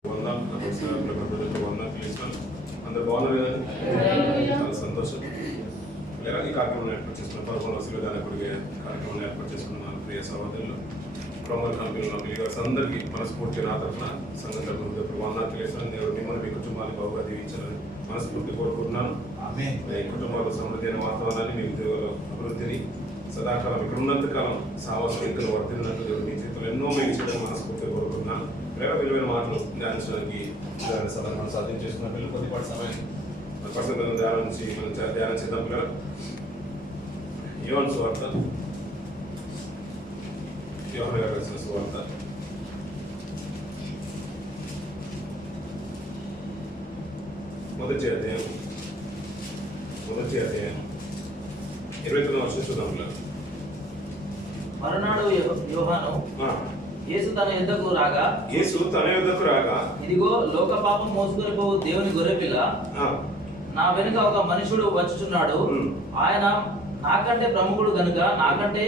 అందరు బాగున్నారు కదండి. చాలా సంతోషం. ఈ కార్యక్రమం ఏర్పాటు చేసుకున్న పదకొండవ శివదానకుడికి కార్యక్రమం ఏర్పాటు చేసుకున్న ప్రియ సహోదరులు ప్రముఖ కంపెనీలో బిలీవర్స్ అందరికీ మనస్ఫూర్తి నా తరఫున సంఘం తరఫున వందనాలు తెలియజేస్తాను. దేవుడు మిమ్మల్ని మీ కుటుంబాన్ని బాగుగా దీవించాలని మనస్ఫూర్తి కోరుకుంటున్నాను. ఈ కుటుంబాల సమృద్ధి అయిన వాతావరణాన్ని మీ ఉద్యోగాల అభివృద్ధిని సదాకాలం ఇక్కడ ఉన్నంతకాలం సావాసం ఇంకా వర్తిల్లినట్టు దేవుడు మీ జీవితంలో ఎన్నో మేలు చేయడం మనస్ఫూర్తిగా కోరుకుంటున్నాను. ప్రేమ విలువైన మాటలు ధ్యానించడానికి సదాన్ని సాధ్యం చేసుకున్న పిల్లలు కొద్దిపాటి సమయం పర్సనల్ ధ్యానం నుంచి మనం ధ్యానం చేద్దాం. పిల్లలు యోహాను సువార్త, యోహాను గారు రాసిన సువార్త మొదటి అధ్యాయం 29వ వచనం చూద్దాం. పిల్లలు మరునాడు యోహాను యేసు తన యుద్ధకు రాగా ఇదిగో లోక పాపం మోసుకొని పోవు దేవుని గొర్రెపిల్ల నా వెనుక ఒక మనుషుడు వచ్చుచున్నాడు. ఆయన నాకంటే ప్రముఖుడు గనుక నాకంటే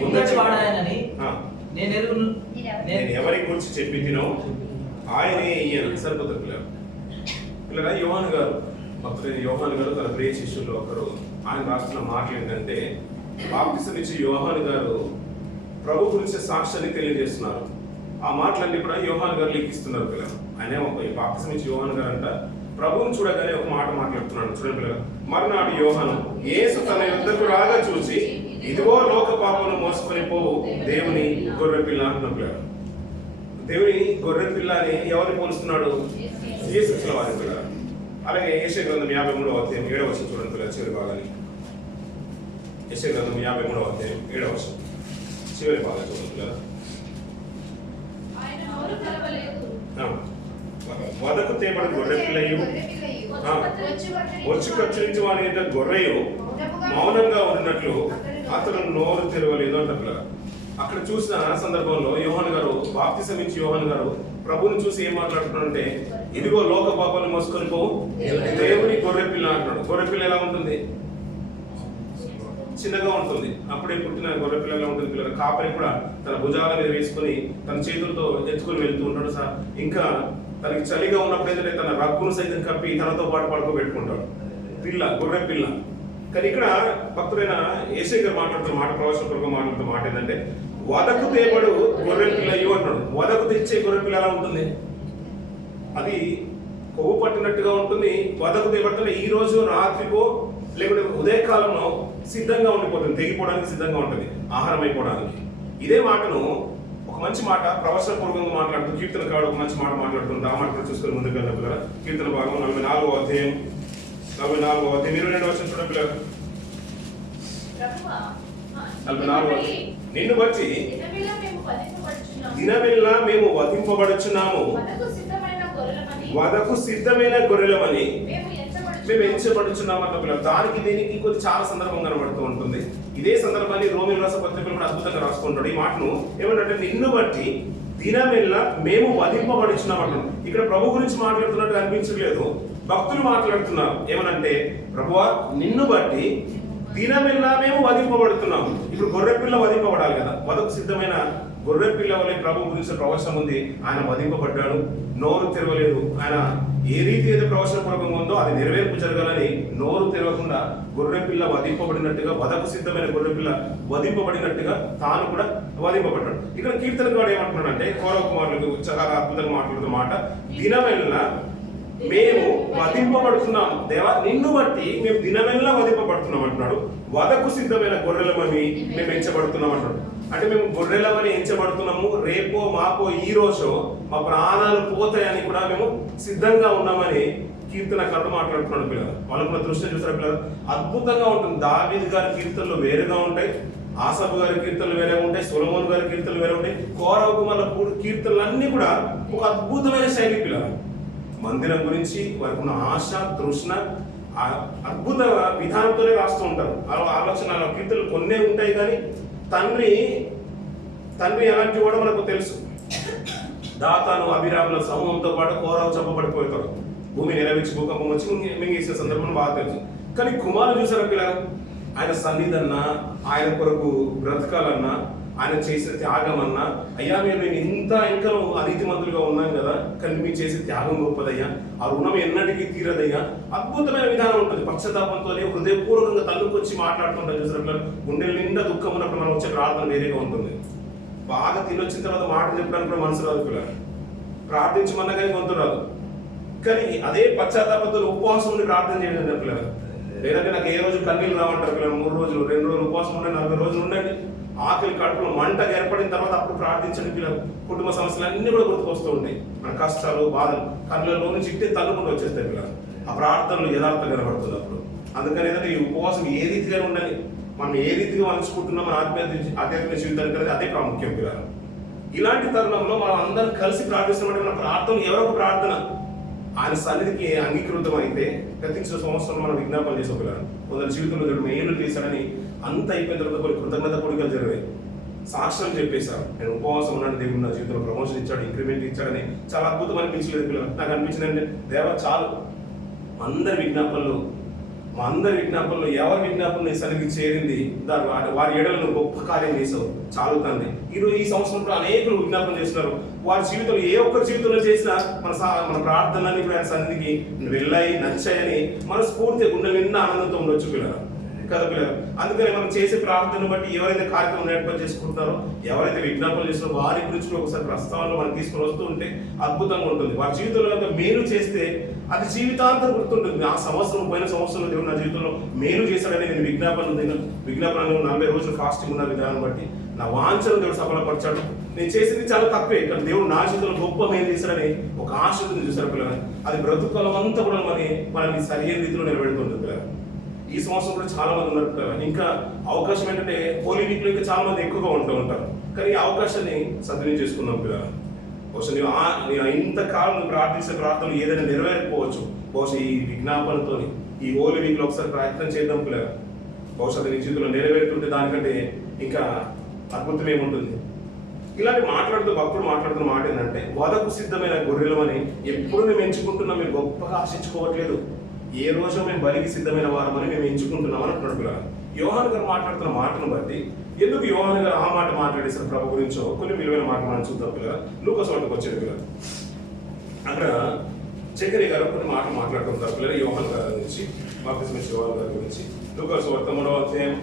ముందటి వాడాయనని నేను ఎవరి గురించి చెప్పి తినో ఆయనే సరిపోతారు. పిల్లగా యోహాను గారు, భక్తుడైన యోహాను గారు తన ప్రియ శిష్యుల్లో ఒకరు. ఆయన రాస్తున్న మాటలు ఏంటంటే, బాప్తిసం ఇచ్చే యోహాను గారు ప్రభు గురించి సాక్ష్యాన్ని తెలియజేస్తున్నారు. ఆ మాటలన్నీ కూడా యోహాను గారు లిఖిస్తున్నారు. పిల్లలు ఆయన బాప్తిసం ఇచ్చే యోహాను గారు అంట ప్రభువుని చూడగానే ఒక మాట మాట్లాడుతున్నాడు. చూడండి పిల్లలు, మరునాడు యోహాను యేసు తన యుద్ధకు రాగా చూసి ఇదిగో లోక పాపను మోసుకొని పోవు దేవుని గొర్రెపిల్ల అంటున్నాడు. పిల్లలు దేవుని గొర్రెపిల్ల అని ఎవరిని పోలుస్తున్నాడు? యేసుక్రీస్తు వారి. పిల్లలు అలాగే యెషయా గ్రంథం 53వ అధ్యాయం 7వ వచనం చూడండి పిల్లలు, చివరి భాగాన్ని. యెషయా గ్రంథం 53వ అధ్యాయం 7వ వచనం చివరి భాగం చూడండి పిల్లలు. వదకు తేబడి గొర్రె పిల్లయు వచ్చి ఖర్చురించి వాని మీద గొర్రెయు మౌనంగా ఉన్నట్లు అతను నోరు తెరవలేదు అంట. పిల్లలు అక్కడ చూసిన సందర్భంలో యోహాను గారు, బాప్తిసం ఇచ్చి యోహాను గారు ప్రభుని చూసి ఏం మాట్లాడుతున్నాడంటే, ఇదిగో లోక పాపాలను మోసుకొని పోవు దేవుని గొర్రెపిల్ల అంటున్నాడు. గొర్రెపిల్ల ఎలా ఉంటుంది? చిన్నగా ఉంటుంది. అప్పుడే పుట్టిన గొర్రెపిల్ల ఎలా ఉంటుంది? పిల్లలు కాపరి కూడా తన భుజాల మీద వేసుకొని తన చేతులతో ఎత్తుకొని వెళ్తూ ఉంటాడు. ఇంకా తనకి చలిగా ఉన్నప్పుడు ఏంటంటే తన రగ్గును సైతం కప్పి తనతో పాటు పడుకోబెట్టుకుంటాడు. పిల్ల, గొర్రె పిల్ల. కానీ ఇక్కడ భక్తుడైన యేసయ్య గారు మాట్లాడుతున్న మాట, ప్రవచనపూర్వకంగా మాట్లాడుతున్న మాట ఏంటంటే, వదకు తేబడు గొర్రె పిల్లయు అంటున్నాడు. వదకు తెచ్చే గొర్రె పిల్ల ఎలా ఉంటుంది? అది కొవ్వు పట్టినట్టుగా ఉంటుంది. వదకు తేబడుతుంటే ఈ రోజు రాత్రికో లేకుంటే ఉదయకాలంలో సిద్ధంగా ఉండిపోతుంది, తెగిపోవడానికి సిద్ధంగా ఉంటుంది, ఆహారం అయిపోవడానికి. ఇదే మాటను ఒక మంచి మాట ప్రవచనపూర్వకంగా మాట్లాడుతూ కీర్తనకారుడు ఒక మంచి మాట మాట్లాడుతుంది. ఆ మాట చూసుకొని ముందుకు వెళ్ళిన పిల్లలు, కీర్తన భాగం 44వ అధ్యాయం 22వ వచనం చూడండి పిల్లలు. 44 నిన్ను బట్టి దినమెల్లా మేము వధింపబడుచున్నాము, వదకు సిద్ధమైన గొర్రెలమని మేము ఎంచబడుచున్నాము అన్న పిల్లలు. దానికి దీనికి కొద్ది చాలా సందర్భం కనబడుతూ ఉంటుంది. ఇదే సందర్భాన్ని రోమిల రాస పత్రికలు కూడా అద్భుతంగా రాసుకుంటాడు. ఈ మాటను ఏమంటే, నిన్ను బట్టి దినమెల్లా మేము వధింపబడుచున్నాం అంటున్నాం. ఇక్కడ ప్రభు గురించి మాట్లాడుతున్నట్టు అనిపించలేదు, భక్తులు మాట్లాడుతున్నారు. ఏమనంటే, ప్రభువా నిన్ను బట్టి దినమెల్లా మేము వధింపబడుతున్నాం. ఇప్పుడు గొర్రెపిల్ల వధింపబడాలి కదా, వదకు సిద్ధమైన గొర్రెపిల్ల వలె ప్రభు గురించి ప్రవచనం ఉంది. ఆయన వధింపబడ్డాడు, నోరు తెరవలేదు. ఆయన ఏ రీతి అయితే ప్రవచనపూర్వకంగా ఉందో అది నెరవేర్పు జరగాలని నోరు తెరవకుండా గొర్రెపిల్ల వధింపబడినట్టుగా, వదకు సిద్ధమైన గొర్రెపిల్ల వధింపబడినట్టుగా తాను కూడా వధింపబడ్డాడు. ఇక్కడ కీర్తనకారుడు ఏమంటున్నాడంటే, కౌరవ కుమారులకు చాలా అద్భుతంగా మాట్లాడుతున్న మాట, దినమెల్లా మేము వధింపబడుతున్నాం. దేవా నిన్ను బట్టి మేము దినమెల్లా వధింపబడుతున్నాం అంటున్నాడు. వదకు సిద్ధమైన గొర్రెలమని మేము ఎంచబడుతున్నాం అంటున్నాడు. అంటే మేము గొర్రెలమని ఎంచబడుతున్నాము. రేపో మాపో ఈ రోజు మా ప్రాణాలు పోతాయని కూడా మేము సిద్ధంగా ఉన్నామని కీర్తనకారుడు మాట్లాడుతున్నాడు. పిల్లలు వాళ్ళకున్న దృష్టి చూసారు పిల్లలు, అద్భుతంగా ఉంటుంది. దావీదు గారి కీర్తనలు వేరుగా ఉంటాయి, ఆసఫు గారి కీర్తనలు వేరే ఉంటాయి, సొలొమోను గారి కీర్తనలు వేరే ఉంటాయి. కౌరవ కుమారుల కీర్తనలు అన్ని కూడా ఒక అద్భుతమైన శైలి. పిల్లలు మందిరం గురించి వారికి ఉన్న ఆశ, తృష్ణ, అద్భుత విధానంతోనే రాస్తూ ఉంటారు. ఆలోచన కీర్తనలు కొన్నే ఉంటాయి. కానీ తండ్రి ఎలాంటి వాడో మనకు తెలుసు. దాతాను అభిరాముల సమూహంతో పాటు కౌరవు చంపబడిపోతాడు. భూమి నెరవేర్చి భూకంపం వచ్చి మింగేసే సందర్భం బాగా తెలుసు. కానీ కుమారుడు చూసారా పిల్లలు, ఆయన సన్నిధన్నా, ఆయన కొరకు బ్రతకాలన్నా, ఆయన చేసిన త్యాగం అన్నా, అయ్యా నేను ఇంత ఇంకా అనీతిమంతులుగా ఉన్నాను కదా, కానీ మీరు చేసే త్యాగం గొప్పదయ్యా, ఆ రుణం ఎన్నటికీ తీరదయ్యా. అద్భుతమైన విధానం ఉంటుంది. పశ్చాత్తాపంతో హృదయపూర్వకంగా తన్నుకొచ్చి మాట్లాడుతుంటారు చూసినప్పుడు, గుండెల నిండా దుఃఖం ఉన్నప్పుడు మనం వచ్చే ప్రార్థన వేరేగా ఉంటుంది. బాగా తినొచ్చిన తర్వాత మాటలు చెప్పడానికి కూడా మనసు రాదు పిల్లలు, ప్రార్థించమన్నా కానీ గొంతు రాదు. కానీ అదే పశ్చాత్తాపంతో ఉపవాసం ఉండి ప్రార్థన చేయండి పిల్లలు. లేదంటే నాకు ఏ రోజు కన్నీళ్ళు రావంటారు పిల్లలు. 3 రోజులు 2 రోజులు ఉపవాసం ఉండండి, 40 రోజులు ఉండండి. ఆకలి కడుపులో మంట ఏర్పడిన తర్వాత అప్పుడు ప్రార్థించండి పిల్లలు. కుటుంబ సమస్యలు అన్ని కూడా గుర్తుకొస్తూ ఉంటాయి. మన కష్టాలు, బాధలు కళ్ళలో నుంచి ఇట్టే తల్లుకుంటూ వచ్చేస్తాయి పిల్లలు. ఆ ప్రార్థనలు యథార్థం కనబడుతుంది అప్పుడు. అందుకని ఏదంటే ఈ ఉపవాసం ఏ రీతిగా ఉండాలి, మనం ఏ రీతిగా మలుచుకుంటున్నాం మన ఆధ్యాత్మిక జీవితానికి అనేది అదే ప్రాముఖ్యం పిల్లలు. ఇలాంటి తరుణంలో మనం అందరం కలిసి ప్రార్థిస్తున్నప్పుడు మన ప్రార్థన ఎవరో ఒక ప్రార్థన ఆయన సన్నిధికి అంగీకృతం అయితే గతించిన సంవత్సరం మనం విజ్ఞాపన చేసే పిల్లలు. కొందరు జీవితంలో దేవుడు మేలు చేశాడని అంత అయిపోయిన తర్వాత కొన్ని కృతజ్ఞత కోరికలు జరిగాయి. సాక్ష్యం చెప్పేశారు, నేను ఉపవాసం ఉన్నాను, దేవుడు నా జీవితంలో ప్రమోషన్ ఇచ్చాడు, ఇంక్రిమెంట్ ఇచ్చాడని. చాలా అద్భుతం అనిపించలేదు పిల్లలు. నాకు అనిపించింది అంటే దేవ చాలు, మా అందరి విజ్ఞాపనలు ఎవరి విజ్ఞాపన నీ సన్నిధికి చేరింది, వారి ఎడలను గొప్ప కార్యం చేసావు చాలు తండ్రి. ఈరోజు ఈ సంవత్సరంలో అనేకులు విజ్ఞాపన చేస్తున్నారు. వారి జీవితంలో ఏ ఒక్కరి జీవితంలో చేసినా మన ప్రార్థనని ఇప్పుడు ఆయన సన్నిధికి వెళ్ళాయి, నచ్చాయని మనస్ఫూర్తిగా గుండె నిండా ఆనందంతో ఉండొచ్చు పిల్లలు కదా పిల్లలు. అందుకని మనం చేసే ప్రార్థన బట్టి ఎవరైతే కార్యక్రమం ఏర్పాటు చేసుకుంటున్నారో, ఎవరైతే విజ్ఞాపనలు చేస్తున్నారో వారి గురించి ఒకసారి ప్రస్తావనలో మనం తీసుకుని వస్తూ ఉంటే అద్భుతంగా ఉంటుంది. వారి జీవితంలో కనుక మేలు చేస్తే అది జీవితాంతం గుర్తుంటుంది. ఆ సంవత్సరం పోయిన సంవత్సరంలో దేవుడు నా జీవితంలో మేలు చేశాడని నేను విజ్ఞాపనలు 40 రోజులు ఫాస్టింగ్ ఉన్న విధానం బట్టి నా వాంఛను దేవుడు సఫలపరిచాడు. నేను చేసింది చాలా తక్కువే, కానీ దేవుడు నా జీవితంలో గొప్ప మేలు చేశాడని ఒక ఆశను చూశారు పిల్లలు. అది బ్రతుకాలం అంతా కూడా మనల్ని సరైన రీతిలో నిలబెడుతుంది పిల్లలు. ఈ సంవత్సరం కూడా చాలా మంది ఉన్నారు పిల్లలు. ఇంకా అవకాశం ఏంటంటే హోలీ వీక్ లో ఇంకా చాలా మంది ఎక్కువగా ఉంటూ ఉంటారు. కానీ ఈ అవకాశాన్ని సద్వినియోగం చేసుకుందాం పిల్లలు. బహుశా నీవు ఇంతకాలం నువ్వు ప్రార్థించే ప్రార్థనలు ఏదైనా నెరవేరిపోవచ్చు. బహుశా ఈ విజ్ఞాపనతో ఈ హోలీ వీక్ లో ఒకసారి ప్రయత్నం చేద్దాం పిల్లలు. బహుశా నీ జీవితంలో నెరవేరుతుంటే దానికంటే ఇంకా అద్భుతం ఏముంటుంది. ఇలాంటి భక్తుడు మాట్లాడుతున్న మాట ఏంటంటే, వదకు సిద్ధమైన గొర్రెలమని ఎప్పుడు మేము ఎంచుకుంటున్నాం, మీరు గొప్పగా ఆశించుకోవట్లేదు. ఏ రోజు మేము బలికి సిద్ధమైన వారమని మేము ఎంచుకుంటున్నాం అని అంటున్నాడు పిల్లలు. యోహాను గారు మాట్లాడుతున్న మాటను బట్టి ఎందుకు యోహాను గారు ఆ మాట మాట్లాడేసారు ప్రభు గురించో కొన్ని విలువైన మాటలు మనం చూద్దాం పిల్లలు. లూకాసు వార్తకు వచ్చాడు పిల్లలు. అక్కడ చక్కెరి గారు కొన్ని మాటలు మాట్లాడుతుంటారు పిల్లలు యోహాను గారి గురించి, బాప్తిస్మా ఇచ్చే యోహాను గారి గురించి. లూకాసు వార్త 3వ అధ్యాయం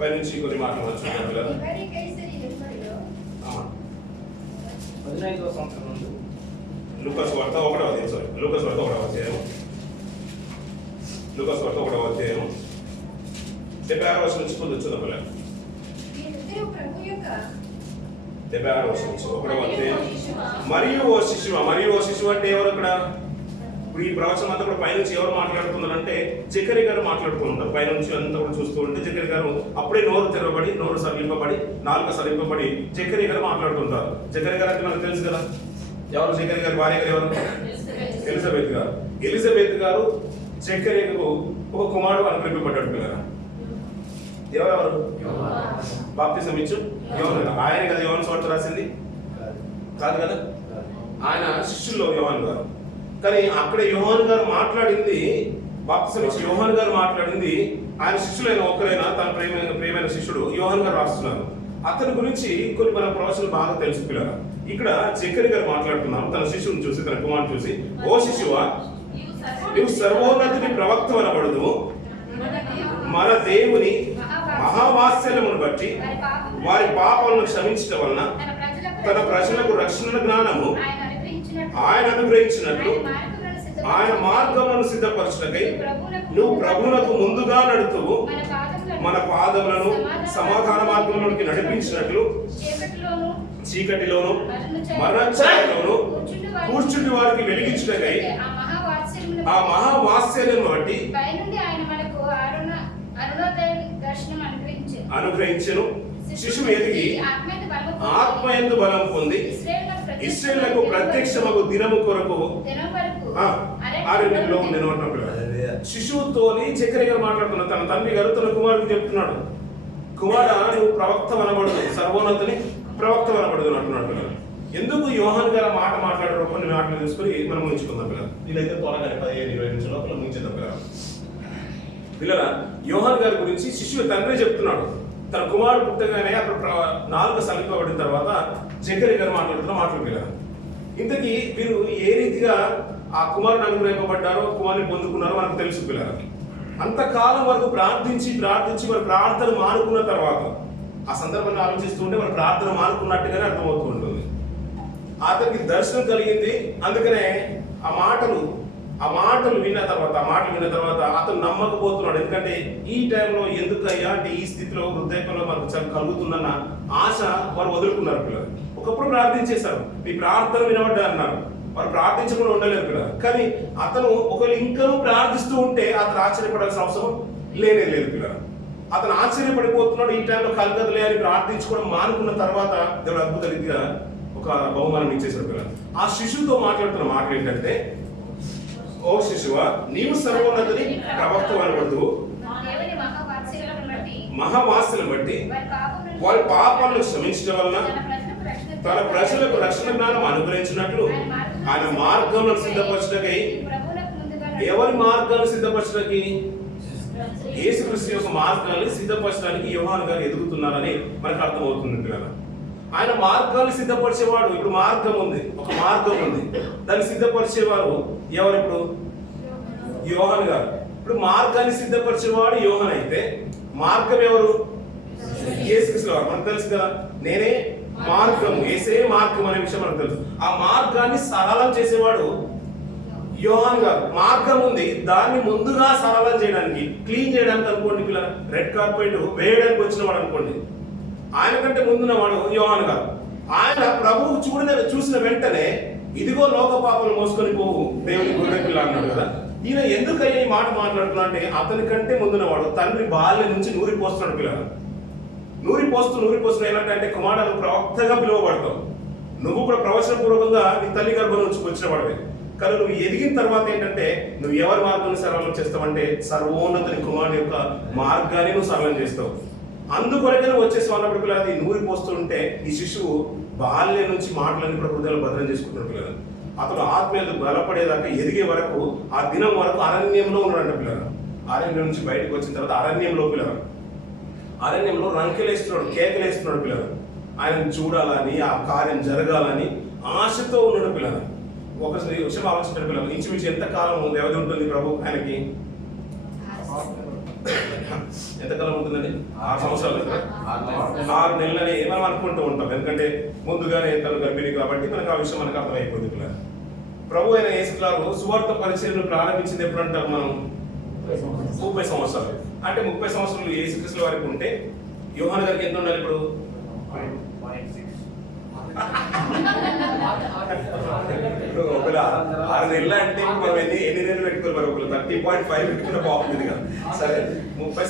పై నుంచి కొన్ని మాటలు చూద్దాం పిల్లలు. 15వ సంవత్సరం నుండి లూకాసు వార్త 1వ అధ్యాయం 1వ అధ్యాయం 76వ వచనం నుంచి కొంచెం చూద్దాం పిల్లలు. 76వ వచనం నుంచి 1వ అధ్యాయం. మరియు ఓ శిశువ అంటే ఎవరు అక్కడ? ఇప్పుడు ఈ ప్రవచనం అంతా కూడా పైనుంచి ఎవరు మాట్లాడుతున్నారంటే జకరియా గారు మాట్లాడుతుంటారు. పైనుంచి అంతా కూడా చూస్తూ ఉంటే జకరియా గారు అప్పుడే నోరు సరిలింపబడి నాలుక సరిలింపబడి జకరియా గారు మాట్లాడుతుంటారు. జకరియా గారు అంటే మనకు తెలుసు కదా, ఎవరు జకరియా గారు భార్య గారు? ఎవరు? ఎలిజబెత్ గారు జకరియాకు ఒక కుమారుడు అనుగ్రహింపబడ్డాడు పిల్లరా. ఎవరెవరు? బాప్తిసం ఇచ్చు యోహాను. ఆయన కదా యోహాను సువార్త రాసింది కాదు కదా, ఆయన శిష్యుల్లో యోహాను గారు. కానీ అక్కడ యోహాను గారు మాట్లాడింది, బాప్తిసం ఇచ్చి యోహాను గారు మాట్లాడింది ఆయన శిష్యులైన ఒకరైనా తన ప్రియమైన శిష్యుడు యోహాను గారు రాస్తున్నారు. అతని గురించి కొన్ని మన ప్రవచనాలు బాగా తెలుసు పిల్లరా. ఇక్కడ జకరియా గారు మాట్లాడుతున్నారు తన శిష్యుని చూసి, తన కుమారుని చూసి, ఓ శిశువా నీవు సర్వోన్నతుని ప్రవక్త అనబడదు, మన దేవుని మహావాత్సల్యమును బట్టి వారి పాపాలను క్షమించడం వలన తన ప్రజలకు రక్షణ జ్ఞానము ఆయన అనుగ్రహించినట్లు ఆయన మార్గములను సిద్ధపరచుటకై నువ్వు ప్రభువులకు ముందుగా నడుతువు మన పాదములను సమాధాన మార్గంలోకి నడిపించినట్లు చీకటిలోను మరణఛాయలోను కూర్చుండి వారికి వెలిగించుటకై ఆ మహావాత్సల్యం బట్టి అనుగ్రహించెను. శిశువు ఎదిగి ఆత్మయందు బలం పొంది ఇశ్రాయేలుకు ప్రత్యక్షమగు దినము కొరకు ఆరణ్యంలో ఉండెను అంటున్నాడు. శిశువుతోని జకరియా గారు మాట్లాడుతున్నాడు. తన తండ్రి గారు తన కుమారుడికి చెప్తున్నాడు, కుమారా నువ్వు ప్రవక్త అనబడదు, సర్వోన్నతుని ప్రవక్త అనబడదు అంటున్నాడు. ఎందుకు యోహాను గారు మాట మాట్లాడారో కొన్ని మాటలు తీసుకుని మనం ముగించుకుందాం పిల్లలు. వీళ్ళైతే త్వరగా 15-20 నిమిషాల లోపల ముగించేద్దాం పిల్లల. యోహాను గారి గురించి శిష్యుడు తండ్రి చెప్తున్నాడు. తన కుమారుడు పుట్టగానే అక్కడ 4 సమీపబడిన తర్వాత జకరియా గారు మాట్లాడుతున్న మాటలు పిల్లలు. ఇంతకీ వీరు ఏ రీతిగా ఆ కుమారుని అనుగ్రహింపబడ్డారో, కుమారుని పొందుకున్నారో మనకు తెలుసు పిల్లలు. అంతకాలం వరకు ప్రార్థించి వారి ప్రార్థన మానుకున్న తర్వాత ఆ సందర్భాన్ని ఆలోచిస్తుంటే వారి ప్రార్థన మానుకున్నట్టుగానే అర్థమవుతూ ఉంటుంది. అతనికి దర్శనం కలిగింది. అందుకనే ఆ మాటలు విన్న తర్వాత అతను నమ్మకపోతున్నాడు. ఎందుకంటే ఈ టైంలో ఎందుకయ్యా అంటే ఈ స్థితిలో హృదయంలో మనకు కలుగుతుందన్న ఆశ వారు వదులుకున్నారు పిల్లలు. ఒకప్పుడు ప్రార్థించేశారు, మీ ప్రార్థన వినబడ్డా అన్నారు. వారు ప్రార్థించకుండా ఉండలేరు పిల్లలు. కానీ అతను ఒకవేళ ఇంకా ప్రార్థిస్తూ ఉంటే అతను ఆశ్చర్యపడాల్సిన అవసరం లేదు పిల్లలు. అతను ఆశ్చర్యపడిపోతున్నాడు. ఈ టైంలో కలగదులే అని ప్రార్థించుకోవడం మానుకున్న తర్వాత దేవుడు అద్భుత రీతిగా ఒక బహుమానం ఇచ్చేశాడు పిల్లలు. ఆ శిశువుతో మాట్లాడుతున్న మాటలు ఏంటంటే, ఓ శిశువా, నీవు సర్వోన్నతుని ప్రవక్త అనబడుతూ మహావాస్యలను బట్టి వారి పాపాలను క్షమించడం వలన తన ప్రజలకు రక్షణ జ్ఞానం అనుగ్రహించినట్లు ఆయన మార్గంలో సిద్ధపరచడానికి, ఎవరి మార్గాన్ని సిద్ధపరచడానికి? యేసుక్రీస్తు యొక్క మార్గాన్ని సిద్ధపరచడానికి యోహాను గారు ఎదుగుతున్నారని మనకు అర్థమవుతుంది పిల్లలు. ఆయన మార్గాన్ని సిద్ధపరిచేవాడు. ఇప్పుడు ఒక మార్గం ఉంది, దాన్ని సిద్ధపరిచేవారు ఎవరు? ఇప్పుడు యోహాను గారు. ఇప్పుడు మార్గాన్ని సిద్ధపరిచేవాడు యోహాను అయితే మార్గం ఎవరు? యేసుక్రీస్తు వారు. మనకు తెలుసు కదా, నేనే మార్గం, యేసే మార్గం అనే విషయం మనకు తెలుసు. ఆ మార్గాన్ని సరళం చేసేవాడు యోహాను గారు. మార్గం ఉంది, దాన్ని ముందుగా సరళం చేయడానికి, క్లీన్ చేయడానికి అనుకోండి పిల్లలు, రెడ్ కార్పెట్ వేయడానికి వచ్చిన వాడు అనుకోండి, ఆయన కంటే ముందున్నవాడు యోహాను గారు. ఆయన ప్రభువు చూసిన వెంటనే ఇదిగో లోక పాపలు మోసుకొని పోవు దేవుని గొర్రె పిల్ల అన్నాడు కదా. ఈయన ఎందుకయ్యా ఈ మాట మాట్లాడుతున్నా అంటే, అతని కంటే ముందున్నవాడు తండ్రి బాల్యం నుంచి నూరిపోస్తున్నాడు పిల్లలు. నూరిపోస్తూ ఏంటంటే కుమారుడు ప్రవక్తగా పిలువబడతావు. నువ్వు కూడా ప్రవచనపూర్వకంగా నీ తల్లి గర్భం నుంచి వచ్చిన వాడివి. కానీ నువ్వు ఎదిగిన తర్వాత ఏంటంటే, నువ్వు ఎవరి మార్గాన్ని సరళం చేస్తావంటే సర్వోన్నతుని కుమారుడు యొక్క మార్గాన్ని నువ్వు సరళం చేస్తావు. అందుకొరకే నువ్వు వచ్చేసి అన్నప్పుడు పిల్లలు అది నూరిపోస్తుంటే ఈ శిశువు బాల్యం నుంచి మాటలన్నీ కూడా హృదయాలు భద్రం చేసుకుంటున్న పిల్లలు. అతను ఆత్మీయత బలపడేదాకా ఎదిగే వరకు, ఆ దినం వరకు అరణ్యంలో ఉన్నాడంట పిల్లలు. అరణ్యం నుంచి బయటకు వచ్చిన తర్వాత అరణ్యంలో రంకెలేస్తున్నాడు, కేకలేస్తున్నాడు పిల్లలు. ఆయన చూడాలని, ఆ కార్యం జరగాలని ఆశతో ఉన్నాడు పిల్లలు. ఒకసారి విషయం ఆలోచించాడు పిల్లలు, ఇంచుమించు ఎంత కాలం వ్యవధి ఉంటుంది ప్రభు ఆయనకి? ఎంతకాలం ఉంటుందండి? 6 సంవత్సరాలు, 6 నెలలని మనం అనుకుంటూ ఉంటాం. ఎందుకంటే ముందుగానే తను గర్భిణి కాబట్టి మనకు ఆ విషయం మనకు అర్థమైపోయింది పిల్లలు. ప్రభు అయిన యేసుక్రీస్తు సువార్త పరిచర్యను ప్రారంభించింది ఎప్పుడు అంటారు మనం? 30 సంవత్సరాలు. అంటే 30 సంవత్సరాలు యేసుక్రీస్తు వారికి ఉంటే యోహాను గారికి ఎంత ఉండాలి ఇప్పుడు? 6 నెలలు అంటే మనం ఎన్ని నెలలు పెట్టుకోవాలి? మరి ఒకరు 30.5 పెట్టుకున్న బాగుంటుంది కదా. సరే, 30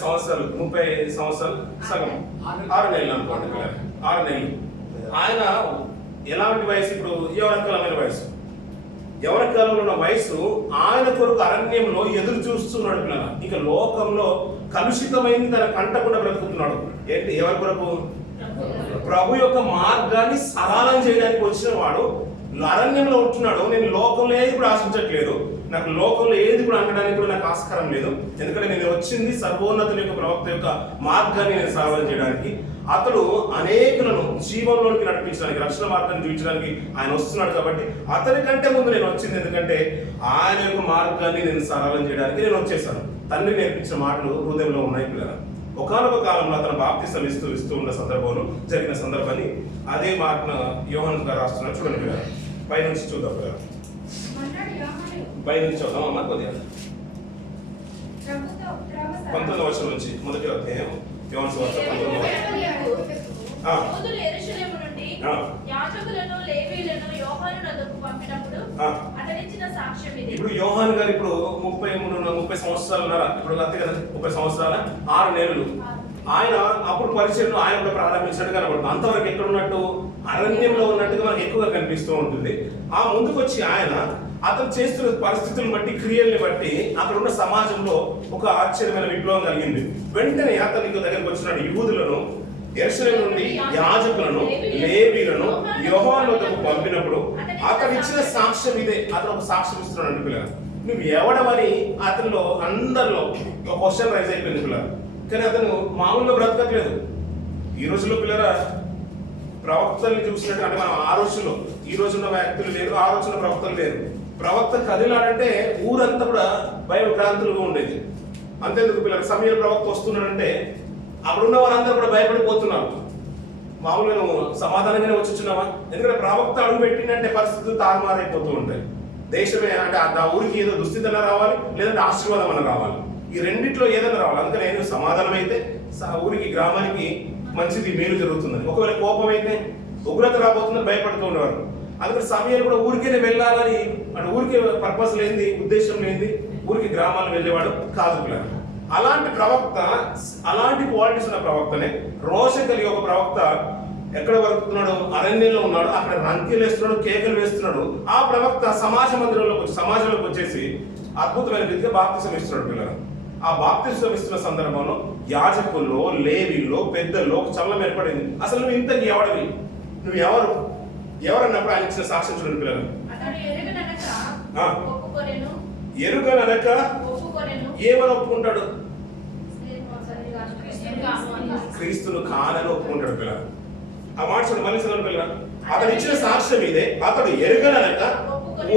సంవత్సరాలు సగం 6 నెలలు అనుకోండి. 6 నెలలు. ఆయన ఎలాంటి వయసు? ఇప్పుడు యవనకాలమైన వయసు. యవనకాలంలో ఉన్న వయసు ఆయన కొరకు అరణ్యంలో ఎదురు చూస్తున్నాడు పిల్లల. ఇక లోకంలో కలుషితమైంది తన కంటకుండా బ్రతుకుతున్నాడు. ఏంటి? ఎవరి కొరకు? ప్రభు యొక్క మార్గాన్ని సరళం చేయడానికి వచ్చిన వాడు అరణ్యంలో ఉంటున్నాడు. నేను లోకంలో ఏది కూడా ఆశించట్లేదు, నాకు లోకంలో ఏది కూడా అనడానికి కూడా నాకు ఆస్కారం లేదు. ఎందుకంటే నేను వచ్చింది సర్వోన్నతుని యొక్క ప్రవక్త యొక్క మార్గాన్ని నేను సరళం చేయడానికి. అతడు అనేకులను జీవంలోనికి నడిపించడానికి, రక్షణ మార్గాన్ని చూపించడానికి ఆయన వస్తున్నాడు. కాబట్టి అతని కంటే ముందు నేను వచ్చింది. ఎందుకంటే ఆయన యొక్క మార్గాన్ని నేను సరళం చేయడానికి నేను వచ్చేసాను. తండ్రి నేర్పించిన మాటలు హృదయంలో ఉన్నాయి పిల్లలు. ఒకనొక కాలంలో అతను బాప్తిసం ఇస్తూ ఉన్న సందర్భంలో జరిగిన సందర్భాన్ని అదే మాటను యోహాను గారు రాస్తున్నారు. చూడండి పిల్లలు, పైనుంచి చూద్దాం పిల్లలు. పైనుంచి చూద్దాం అమ్మ కొద్దిగా. 19వ వచనం నుంచి మొదటి అధ్యాయం యోహాను సువార్త 19వ ఇప్పుడు యోహాను గారు ఇప్పుడు 30 సంవత్సరాలు ఇప్పుడు అంతే కదా, 30 సంవత్సరాల 6 నెలలు ఆయన అప్పుడు పరిచయం ఆయన కూడా ప్రారంభించినట్టు కనబడుతుంది. అంతవరకు ఎక్కడ ఉన్నట్టు? అరణ్యంలో ఉన్నట్టుగా మనకు ఎక్కువగా కనిపిస్తూ ఉంటుంది. ఆ ముందుకు వచ్చి ఆయన అతను చేస్తున్న పరిస్థితులను బట్టి, క్రియల్ని బట్టి అక్కడ ఉన్న సమాజంలో ఒక ఆశ్చర్యమైన విప్లవం కలిగింది. వెంటనే అతనికి దగ్గరికి వచ్చిన యూదులను యెరూషలేము నుండి యాజకులను లేవీయులను యోహాను వద్దకు పంపినప్పుడు అతడు ఇచ్చిన సాక్ష్యం ఇదే. అతను ఒక సాక్ష్యం ఇస్తున్నాడు పిల్లలు. నువ్వు ఎవడవని అతనిలో అందరిలో ఒక క్వశ్చన్ రైజ్ అయిపోయింది పిల్లలు. కానీ అతను మామూలుగా బ్రతకట్లేదు. ఈ రోజుల్లో పిల్లల ప్రవక్తల్ని చూసినట్టు, అంటే మనం ఆ రోజుల్లో, ఈ రోజున్న వ్యక్తులు లేరు, ఆ రోజున ప్రవక్తలు లేరు. ప్రవక్త కదిలాడంటే ఊరంతా కూడా భయభ్రాంతులుగా ఉండేది. అంతేందుకు పిల్లలు, సమయ ప్రవక్త వస్తున్నాడంటే అక్కడున్న వారందరూ కూడా భయపడిపోతున్నారు. మామూలుగా నువ్వు సమాధానంగానే వచ్చుచున్నావా? ఎందుకంటే ప్రవక్త అడుగు పెట్టిందంటే పరిస్థితులు తారుమారైపోతూ ఉంటాయి. దేశమే అంటే ఆ ఊరికి ఏదో దుస్థితి అన్న రావాలి, లేదంటే ఆశీర్వాదం అన్న రావాలి. ఈ రెండిట్లో ఏదైనా రావాలి. అందుకని నేను సమాధానం అయితే ఊరికి, గ్రామానికి మంచిది, మేలు జరుగుతుందని. ఒకవేళ కోపం అయితే ఉగ్రత రాబోతుందని భయపడుతూ ఉండేవారు. అందుకని సమయాలు కూడా ఊరికే వెళ్ళాలని, అంటే ఊరికే పర్పస్ లేనిది, ఉద్దేశం లేనిది ఊరికి గ్రామాలు వెళ్ళేవాడు కాదు పిల్లలు. అలాంటి ప్రవక్త, అలాంటి క్వాలిటీస్ ఉన్న ప్రవక్తనే రోషం కలిగి ఒక ప్రవక్త ఎక్కడ బతుకుతున్నాడు? అరణ్యంలో ఉన్నాడు. అక్కడ రంకెలు వేస్తున్నాడు, కేకలు వేస్తున్నాడు. ఆ ప్రవక్త సమాజంలోకి వచ్చేసి అద్భుతమైన రీతిగా బాప్తిసం ఇస్తున్నాడు పిల్లలు. ఆ బాప్తిసం ఇస్తున్న సందర్భంలో యాజకుల్లో, లేవీల్లో, పెద్దల్లో ఒక చలనం ఏర్పడింది. అసలు నువ్వు ఇంతకి ఎవడవి, నువ్వు ఎవరన్నప్పుడు ఆయన ఇచ్చిన సాక్ష్యం చూడండి పిల్లలు. ఎరుగనక ఏమని ఒప్పుకుంటాడు? క్రీస్తును కాదని ఒప్పుకుంటాడు పిల్లలు. ఆ మాట చూడండి, మళ్ళీ చదవండి పిల్లలు. అతడు ఇచ్చిన సాక్ష్యం ఇదే. అతడు ఎరుగనక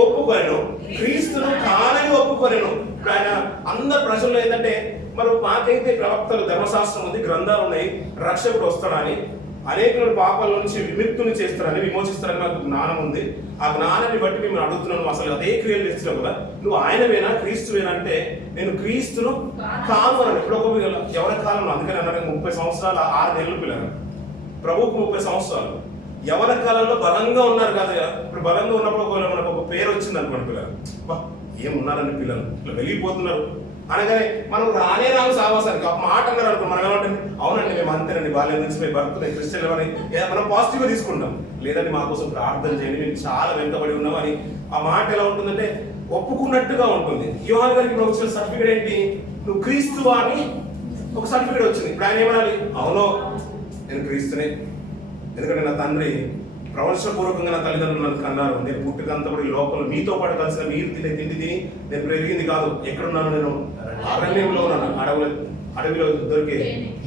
ఒప్పుకొనెను, క్రీస్తును కాదని ఒప్పుకొనెను. ఆయన అందరు ప్రజల్లో ఏంటంటే, మరి మాకైతే ప్రవక్తలు, ధర్మశాస్త్రం ఉంది, గ్రంథాలు ఉన్నాయి, రక్షకుడు వస్తాడని, అనేక పాపాల నుంచి విముక్తుని చేస్తారని, విమోచిస్తారని నాకు జ్ఞానం ఉంది. ఆ జ్ఞానాన్ని బట్టి మిమ్మల్ని అడుగుతున్నాను, అసలు అదే క్రియలు చేస్తున్నావు కదా, నువ్వు ఆయనవేనా, క్రీస్తువేనా అంటే నేను క్రీస్తును కాను అని. ఇప్పుడు ఒక ఎవరి కాలంలో, అందుకని అన్నారు 30 సంవత్సరాలు 6 నెలలు పిల్లలు, ప్రభువుకు 30 సంవత్సరాలు. ఎవరి కాలంలో బలంగా ఉన్నారు కదా. ఇప్పుడు బలంగా ఉన్నప్పుడు ఒకవేళ మనకు ఒక పేరు వచ్చింది అనుకోండి పిల్లలు, ఏమున్నారని పిల్లలు ఇట్లా వెళ్ళిపోతున్నారు అనగానే మనం రాను సావాసానికి ఒక మాట అన్నారు అనుకో, మనం ఏమంటుంది, అవునండి మేము అంతేనండి, బాల్యం నుంచి మేము భర్తలు క్రిస్టియన్ అని మనం పాజిటివ్గా తీసుకుంటాం. లేదండి మా కోసం ప్రార్థన చేయండి, మేము చాలా వెంటబడి ఉన్నాం అని. ఆ మాట ఎలా ఉంటుందంటే ఒప్పుకున్నట్టుగా ఉంటుంది. యోహాను గారికి ఇప్పుడు వచ్చిన సర్టిఫికేట్ ఏంటి? నువ్వు క్రీస్తువా అని ఒక సర్టిఫికేట్ వచ్చింది. ఇప్పుడు ఆయన ఏమనాలి? అవును నేను క్రీస్తునే, ఎందుకంటే నా తండ్రి ప్రవంశపూర్వకంగా నా తల్లిదండ్రులు నన్ను కన్నారు. నేను పుట్టుకంతా కూడా ఈ లోపల మీతో పాటు కలిసిన మీరు తినే తిండి తిని నేను పెరిగింది కాదు. ఎక్కడున్నాను? నేను అరణ్యంలో ఉన్నాను. అడవిలో దొరికే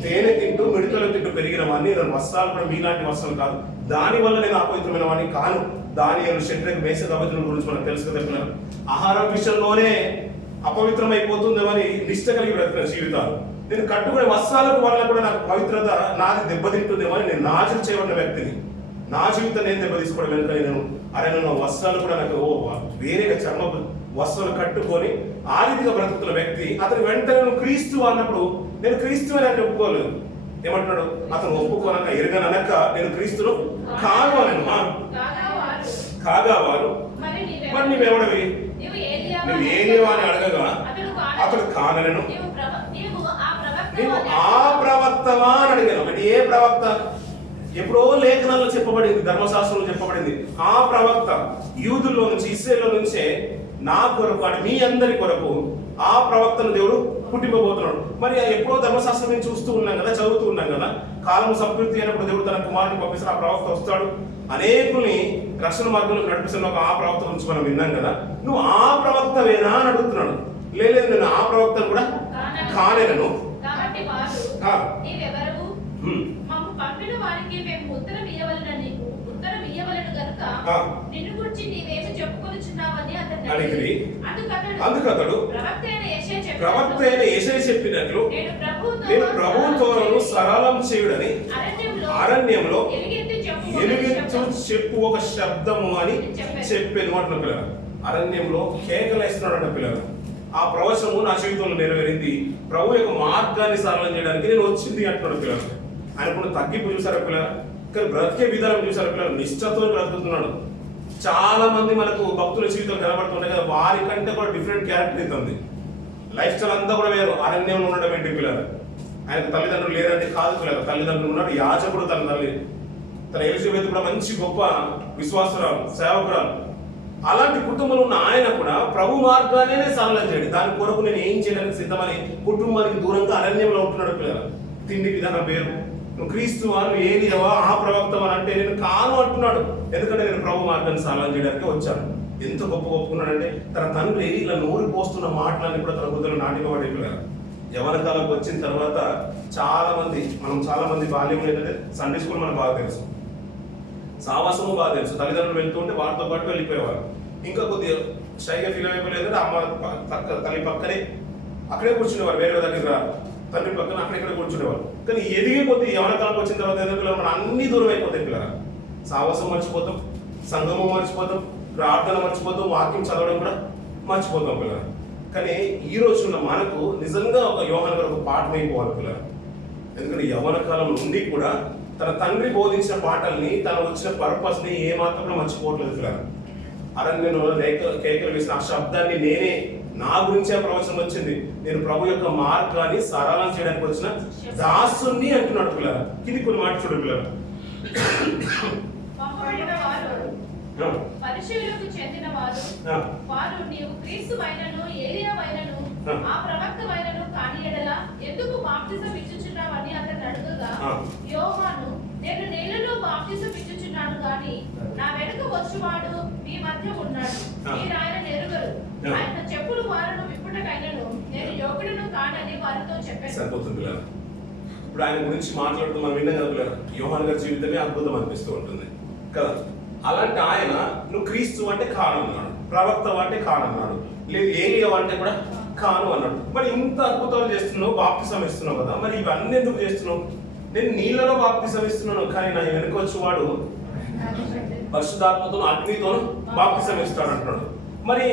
తేనె తింటూ, మిడతలు తింటూ పెరిగిన వాడిని. నేను వస్త్రాలు కూడా మీలాంటి వస్త్రాలు కాదు. దానివల్ల నేను అపవిత్రమైన వాడిని కాను. దానియేలు, షడ్రకు, మేషకు అపవిత్రుల గురించి మనకు తెలుసు కదా. ఆహారం విషయంలోనే అపవిత్రమైపోతుందేమని నిష్ట కలిగి బ్రతికిన జీవితాలు. నేను కట్టుకునే వస్త్రాల వల్ల కూడా నాకు పవిత్రత నాది దెబ్బతింటుందేమో అని నేను నాజుకు చేయబడిన వ్యక్తిని. నా జీవితం నేను దెబ్బ తీసుకోవడం వెనుక నేను వస్త్రాలు కూడా నాకు వేరేగా చర్మ వస్త్రాలు కట్టుకొని ఆ రీతిగా బ్రతుకుతున్న వ్యక్తి. అతను వెంటనే నువ్వు క్రీస్తు అన్నప్పుడు నేను క్రీస్తు అని ఒప్పుకోలేదు. ఏమంటున్నాడు? అతను ఒప్పుకోనక, ఎరగనక నేను క్రీస్తును కాను అని. కాగా వారు మరి నువ్వెవడవి, నువ్వు ఏలియా అని అడగగా అతడు కానను. నువ్వు ఆ ప్రవక్తవా అని అడిగాను. అంటే ఏ ప్రవక్త? ఎప్పుడో లేఖనాల్లో చెప్పబడింది, ధర్మశాస్త్రంలో చెప్పబడింది. ఆ ప్రవక్త యూదుల్లో నుంచి, ఇశ్రాయేలులో నుంచే నా కొరకు, అంటే మీ అందరి కొరకు ఆ ప్రవక్తను దేవుడు పుట్టింపబోతున్నాడు. మరి ఎప్పుడో ధర్మశాస్త్రం మేము చూస్తూ ఉన్నాం కదా, చదువుతూ ఉన్నాం కదా. కాలం సంపూర్తి అయినప్పుడు దేవుడు తన కుమారుని పంపిస్తాడు. ఆ ప్రవక్త వస్తాడు, అనేకుల్ని రక్షణ మార్గంలో నడిపిస్తున్న ఆ ప్రవక్త గురించి మనం విన్నాం కదా. నువ్వు ఆ ప్రవక్తవేనా అని అడుగుతున్నాడు. లేదు, నేను ఆ ప్రవక్తను కూడా కానేనను. అందుకతడు ప్రవక్త అయిన యెషయా చెప్పినట్లు నేను ప్రభువుతో సరళం చేయుడని అరణ్యంలో ఎలుగెత్తు చెప్పు ఒక శబ్దము అని చెప్పాను అంటున్న పిల్లలు. అరణ్యంలో కేకలేస్తున్నాడు అంట పిల్లలు. ఆ ప్రవచనము నా జీవితంలో నెరవేరింది. ప్రభు యొక్క మార్గాన్ని సరళం చేయడానికి నేను వచ్చింది అంటున్నాడు పిల్లలు. ఆయన కూడా తగ్గింపు చూసారా పిల్లలు? కానీ బ్రతికే విధానం చూసారా పిల్లలు? నిష్ఠతో బ్రతుకుతున్నాడు. చాలా మంది మనకు భక్తుల జీవితం కనబడుతుంటాయి కదా, వారికంటే కూడా డిఫరెంట్ క్యారెక్టర్ అవుతుంది. లైఫ్ స్టైల్ అంతా కూడా వేరు. అరణ్యంలో ఉండడం ఏంటి పిల్లలు? ఆయనకు తల్లిదండ్రులు లేరంటే కాదు పిల్లలు, తల్లిదండ్రులు ఉన్నారు. యాజకుడు తన తల్లి, తన ఎలిజబెత్ కూడా మంచి గొప్ప విశ్వాసరాలు, సేవకురాలు. అలాంటి కుటుంబంలో ఉన్న ఆయన కూడా ప్రభు మార్గానే సరళం చేయడు. దాని కొరకు నేను ఏం చేయడానికి సిద్ధమని కుటుంబానికి దూరంగా అరణ్యంలో ఉంటున్నాడు పిల్లలు. తిండి విధానం వేరు, నువ్వు క్రీస్తువా, నువ్వు ఏలియావా, ఆ ప్రవక్తవా అంటే నేను కాను అంటున్నాడు. ఎందుకంటే నేను ప్రభు మార్గాన్ని సరళం చేయడానికి వచ్చాను. ఎంత గొప్ప ఒప్పుకున్నాడంటే తన తండ్రి ఇలా నోరు పోస్తున్న మాటలన్నీ కూడా తన బుద్ధులు నాటినవాడేట్లారు. యవన కాలంకి వచ్చిన తర్వాత చాలా మంది బాల్యం ఏంటంటే సండే స్కూల్ మనకు బాగా తెలుసు, సావాసము బాగా తెలుసు, తల్లిదండ్రులు వెళ్తూ ఉంటే వారితో పాటు వెళ్ళిపోయేవారు. ఇంకా కొద్దిగా షైగా ఫీల్ అయిపోలేదంటే అమ్మ తల్లి పక్కనే అక్కడే కూర్చునేవారు, వేరే దగ్గర రారు, తండ్రి పక్కన అక్కడెక్కడ కూర్చునేవారు. కానీ ఎదిగే కొద్ది యవన కాలంకి వచ్చిన తర్వాత ఏదైతే మనం అన్ని దూరం అయిపోతాయి పిల్లరా. సావాసం మర్చిపోతాం, సంగమం మర్చిపోతాం, ప్రార్థన మర్చిపోతాం, వాక్యం చదవడం కూడా మర్చిపోతాం పిల్లరా. కానీ ఈ రోజు ఉన్న మనకు నిజంగా ఒక యోహాను గారు ఒక పాఠం అయిపోవాలి పిల్లరా. ఎందుకంటే యవ్వన కాలం నుండి కూడా తన తండ్రి బోధించిన పాటల్ని, తను వచ్చిన పర్పస్ ని ఏమాత్రం కూడా మర్చిపోవట్లేదు పిల్లరా. అరణ్యంలో కేకలు వేసిన ఆ శబ్దాన్ని నేనే, నా గురించే ప్రవచనం వచ్చింది, నేను ప్రభు యొక్క మార్గాన్ని సరళం చేయడానికి వచ్చిన దాసుని అంటున్నాడు పిల్లరా. ఇది కొన్ని మాట చూడండి పిల్లరా. పరిశీలకు చెందిన వారు నీవు క్రీస్తువైనను ఏలియావైనను ఆ ప్రవక్తవైనను కాని ఎడల ఎందుకు బాప్తిసం ఇచ్చుచున్నావని అతను అడుగగా, యోహాను నేను నీళ్లలో బాప్తిసం ఇచ్చుచున్నాను గాని నా వెనుక వచ్చువాడు మీ మధ్య ఉన్నాడు, మీరు ఆయన ఎరుగరు, ఆయన చెప్పులు వారను విప్పుటకైనను నేను యోగుడును కానని వారితో చెప్పాను. ఇప్పుడు ఆయన గురించి మాట్లాడుతూ మనం విన్నాం కదా పిల్లరా, యోహాను గారి జీవితమే అద్భుతం అనిపిస్తూ ఉంటుంది కదా. అలాంటి ఆయన నువ్వు క్రీస్తు అంటే కాను అన్నాడు, ప్రవక్త అంటే కానన్నాడు, లేదు ఏలియా అంటే కూడా కాను అన్నాడు. మరి ఇంత అద్భుతాలు చేస్తున్నావు, బాప్తిసం ఇస్తున్నావు కదా, మరి ఇవన్నీ ఎందుకు చేస్తున్నావు? నేను నీళ్ళలో బాప్తిసం ఇస్తున్నాను, కానీ నా వెనుక వచ్చేవాడు పరిశుద్ధాత్మతో అగ్నితో బాప్తిసం ఇస్తాడు అంటున్నాడు. మరి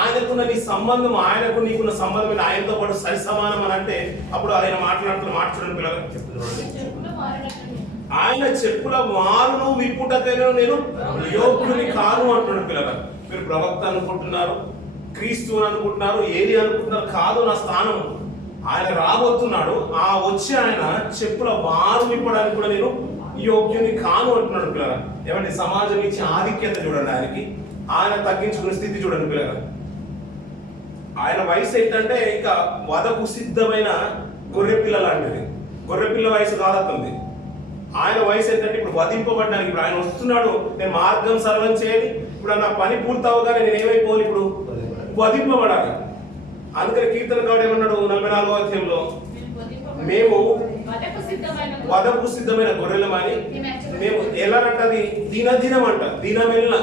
ఆయనకున్న నీ సంబంధం, ఆయనకు నీకున్న సంబంధం ఆయనతో పాటు సరి సమానం అని అంటే అప్పుడు ఆయన మాట్లాడుతున్న మాట చూడండి పిల్లలు, ఆయన చెప్పుల వారును విప్పుటకైనా నేను యోగ్యుని కాను అంటున్నాడు పిల్లలు. మీరు ప్రవక్త అనుకుంటున్నారు, క్రీస్తు అనుకుంటున్నారు, ఏది అనుకుంటున్నారు, కాదు నా స్థానం. ఆయన రాబోతున్నాడు, ఆ వచ్చి ఆయన చెప్పుల వారు విప్పడానికి కూడా నేను యోగ్యుని కాను అంటున్నాడు పిల్లలు. ఏమంటే సమాజం ఇచ్చే ఆధిక్యత చూడండి, ఆయన తగ్గించుకునే స్థితి చూడండి పిల్లలు. ఆయన వయసు ఏంటంటే ఇక వదకు సిద్ధమైన గొర్రెపిల్ల లాంటిది, గొర్రెపిల్ల వయసు కాదవుతుంది. ఆయన వయసు ఏంటంటే ఇప్పుడు వధింపబడ్డానికి, ఇప్పుడు ఆయన వస్తున్నాడు, నేను మార్గం సరళం చేయాలి, ఇప్పుడు నా పని పూర్తవగానే నేను ఏమైపోవాలి, ఇప్పుడు వధింపబడాలి. అందుకని కీర్తనకారుడు ఏమన్నాడు 44వ అధ్యాయంలో, మేము వధకు సిద్ధమైన గొర్రెలమని, మేము ఎలా అంటది దినదినం అంట, దినమెల్ల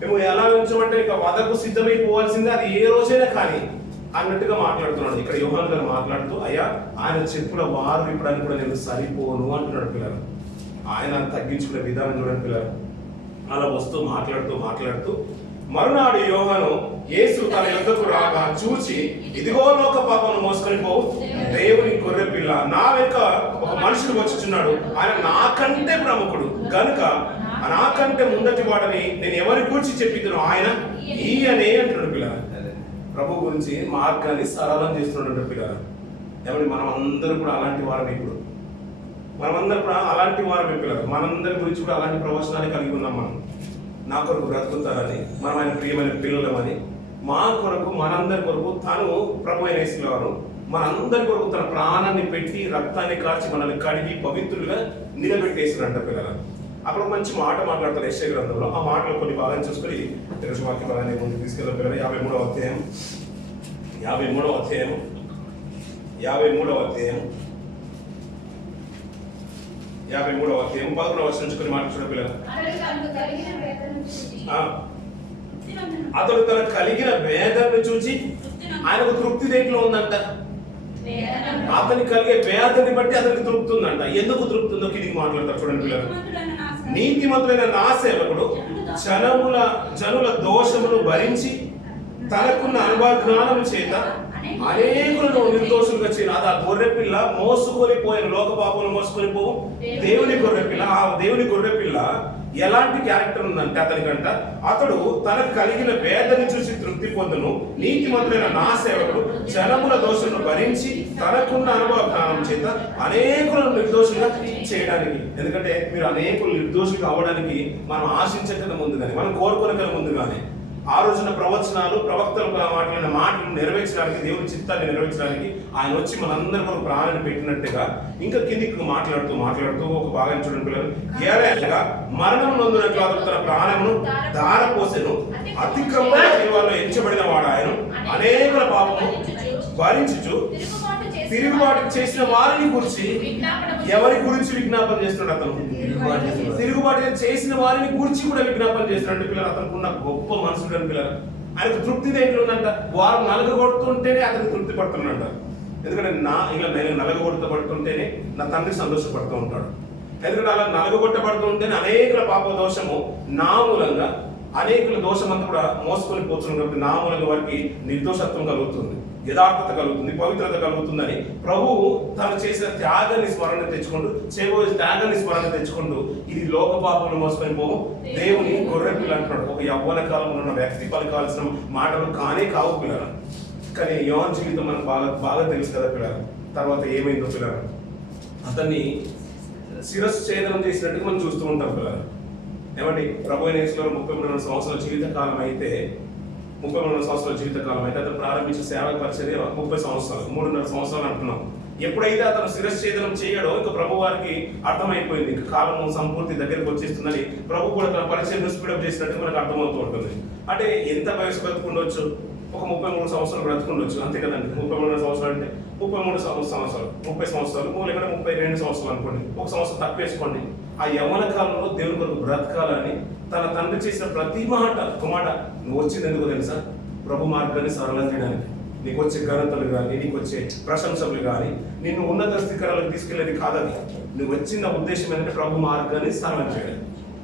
మేము ఎలా ఉంచమంటే ఇక వధకు సిద్ధమైపోవాల్సిందే, అది ఏ రోజైనా కానీ అన్నట్టుగా మాట్లాడుతున్నాడు. ఇక్కడ యోహాను గారు మాట్లాడుతూ, అయ్యా ఆయన చెప్పుల వారు విప్పడానికి కూడా నేను సరిపోను అంటున్నాడు పిల్లలు. ఆయన తగ్గించుకునే విధానం చూడండి పిల్లలు. అలా వస్తూ మాట్లాడుతూ మరునాడు యోహాను యేసు తన యొద్దకు రాగా చూచి, ఇదిగో లోక పాపను మోసుకొని పోవు దేవుని గొర్రె పిల్ల, నా వెనుక ఒక మనుషుడు వచ్చుచున్నాడు, ఆయన నాకంటే ప్రముఖుడు గనుక నాకంటే ముందటి వాడని నేను ఎవరి గురించి చెప్పిద్దును, ఆయన ఈయనే అంటున్నాడు పిల్లలు. ప్రభు గురించి మార్గాన్ని సరళం చేస్తున్నాడు పిల్లలు. ఏమంటే మనం అందరూ కూడా అలాంటి వారమే, ఇప్పుడు మనమందరూ కూడా అలాంటి వారమే పిల్లలు. మనందరి గురించి కూడా అలాంటి ప్రవచనాన్ని కలిగి ఉన్నాం. మనం నా కొరకు బ్రతుకుతారని, మనం ఆయన ప్రియమైన పిల్లలమని, మా కొరకు మనందరి కొరకు తను ప్రభు అయిన యేసువారు మనందరి కొరకు తన ప్రాణాన్ని పెట్టి రక్తాన్ని కార్చి మనల్ని కడిగి పవిత్రులుగా నిలబెట్టేసినంట పిల్లలు. అక్కడ మంచి మాట మాట్లాడతారు యెషయా గ్రంథంలో. ఆ మాటలో కొన్ని భాగాన్ని చూసుకొని తెలుగు వాక్య భాగాన్ని ముందుకు తీసుకెళ్ళాం పిల్లలు. 53వ అధ్యాయం 53వ అధ్యాయం 11వ వచనం నుంచి కొన్ని మాటలు చూడండి పిల్లలు. అతడు తన కలిగిన వేదనను చూసి ఆయనకు తృప్తి దేంట్లో ఉందంట, అతని కలిగే వేదనని బట్టి అతనికి తృప్తి ఉందంట. ఎందుకు తృప్తి ఉందో కిందికి మాట్లాడతారు చూడండి పిల్లలు. నీతిమంతులైన నా సేవకుడు జనుల దోషమును భరించి తనకున్న అనుభవ జ్ఞానం చేత అనేకులను నిర్దోషులుగా చేయను. అది ఆ గొర్రెపిల్ల మోసుకొని పోయిన లోక పాపను మోసుకొని పోవు దేవుని గొర్రెపిల్ల. ఆ దేవుని గొర్రెపిల్ల ఎలాంటి క్యారెక్టర్ ఉందంటే అతనికంట, అతడు తనకు కలిగిన వేదన చూసి తృప్తి పొందును. నీతిమంతులైన నా సేవకుడు జనముల దోషులను భరించి తనకున్న అనుభవ జ్ఞానం చేత అనేకులను నిర్దోషులుగా చేయడానికి. ఎందుకంటే మీరు అనేకులు నిర్దోషులు అవ్వడానికి మనం ఆశించకన్నా ముందుగానే, మనం కోరుకోనకన్నా ముందుగానే ఆ రోజున ప్రవచనాలు, ప్రవక్తలు మాట్లాడిన మాటలు నెరవేర్చడానికి, దేవుని చిత్తాన్ని నెరవేర్చడానికి ఆయన వచ్చి మనందరి కొరకు ప్రాణాన్ని పెట్టినట్టుగా ఇంకా కిందికి మాట్లాడుతూ ఒక భాగం చూడండి పిల్లలు. ఏలయనగా మరణం నందునట్లు అతడు తన ప్రాణమును ధారపోసెను, అతిక్రమణ జీవాల్లో ఎంచబడిన వాడు ఆయన అనేకుల పాపము భరించుచు తిరుగుబాటు చేసిన వారిని గురించి, ఎవరి గురించి విజ్ఞాపన చేస్తున్నాడు అతను? తిరుగుబాటు చేసిన వారిని గురించి కూడా విజ్ఞాపన చేస్తున్నాడు పిల్లలు. అతనికి ఉన్న గొప్ప మనసుడు అని పిల్లలు. ఆయనకు తృప్తి దేంట్లో ఉందంట? వారు నలగొడుతుంటేనే అతనికి తృప్తి పడుతున్నాడంట. ఎందుకంటే నేను నలగొట్టబడుతుంటేనే నా తండ్రి సంతోషపడుతూ ఉంటాడు. ఎందుకంటే అలా నలగొట్టబడుతుంటేనే అనేకుల పాప దోషము నా మూలంగా, అనేకుల దోషం అంతా కూడా మోసుకొని పోతుంది కాబట్టి నా మూలంగా వారికి నిర్దోషత్వం కలుగుతుంది, యథార్థత కలుగుతుంది, పవిత్రత కలుగుతుందని ప్రభువు తను చేసిన త్యాగాన్ని స్మరణ తెచ్చుకుంటూ, చేయబోయే త్యాగాన్ని స్మరణ తెచ్చుకుంటూ, ఇది లోక పాపములు మోసుకొని పోవు దేవుని గొర్రె పిల్ల అంటున్నాడు. ఒక యవ్వన కాలంలో ఉన్న వ్యక్తి పలకాల్సిన మాటలు కానే కావు పిల్లలు. కానీ యోహాను జీవితం మనకు బాగా తెలుసు కదా పిల్లలు. తర్వాత ఏమైందో పిల్లలు, అతన్ని శిరస్సు ఛేదనం చేసినట్టుగా మనం చూస్తూ ఉంటాం పిల్లలు. ఏమండి, ప్రభు అయిన యేసులో 33 సంవత్సరాల జీవితకాలం అయితే, 33 సంవత్సరాల జీవితకాలం అయితే అతను ప్రారంభించిన సేవా పరిచర్య 30 సంవత్సరాలు, 3.5 సంవత్సరాలు అంటున్నాం. ఎప్పుడైతే అతను శిరశ్ఛేదనం చేయడో ఇంకా ప్రభు వారికి అర్థమైపోయింది, ఇంకా కాలం సంపూర్తి దగ్గరికి వచ్చేస్తుందని. ప్రభు కూడా తన పరిచయం స్పీడప్ చేసినట్టు మనకు అర్థమవుతూ ఉంటుంది. అంటే ఎంత వయసు బ్రతుకుండొచ్చు? ఒక 33 సంవత్సరాలు బ్రతుకుండొచ్చు, అంతే కదండి. 33 సంవత్సరాలు అంటే 33 సంవత్సరాలు, 30 సంవత్సరాలు, లేకపోతే 32 సంవత్సరాలు అనుకోండి, ఒక సంవత్సరం తక్కువ వేసుకోండి. ఆ యవ్వన కాలంలో దేవుని కొరకు బ్రతకాలని తన తండ్రి చేసిన ప్రతి మాట, ఒక మాట, నువ్వు వచ్చింది ఎందుకు తెలుసా? ప్రభు మార్గాన్ని సరళం చేయడానికి. నీకు వచ్చే ఘనతలు కానీ, నీకు వచ్చే ప్రశంసలు కానీ, నిన్ను ఉన్నత స్థితికారాలకు తీసుకెళ్ళేది కాదని. నువ్వు వచ్చిన ఉద్దేశం ఏంటంటే ప్రభు మార్గాన్ని సరళం చేయడం.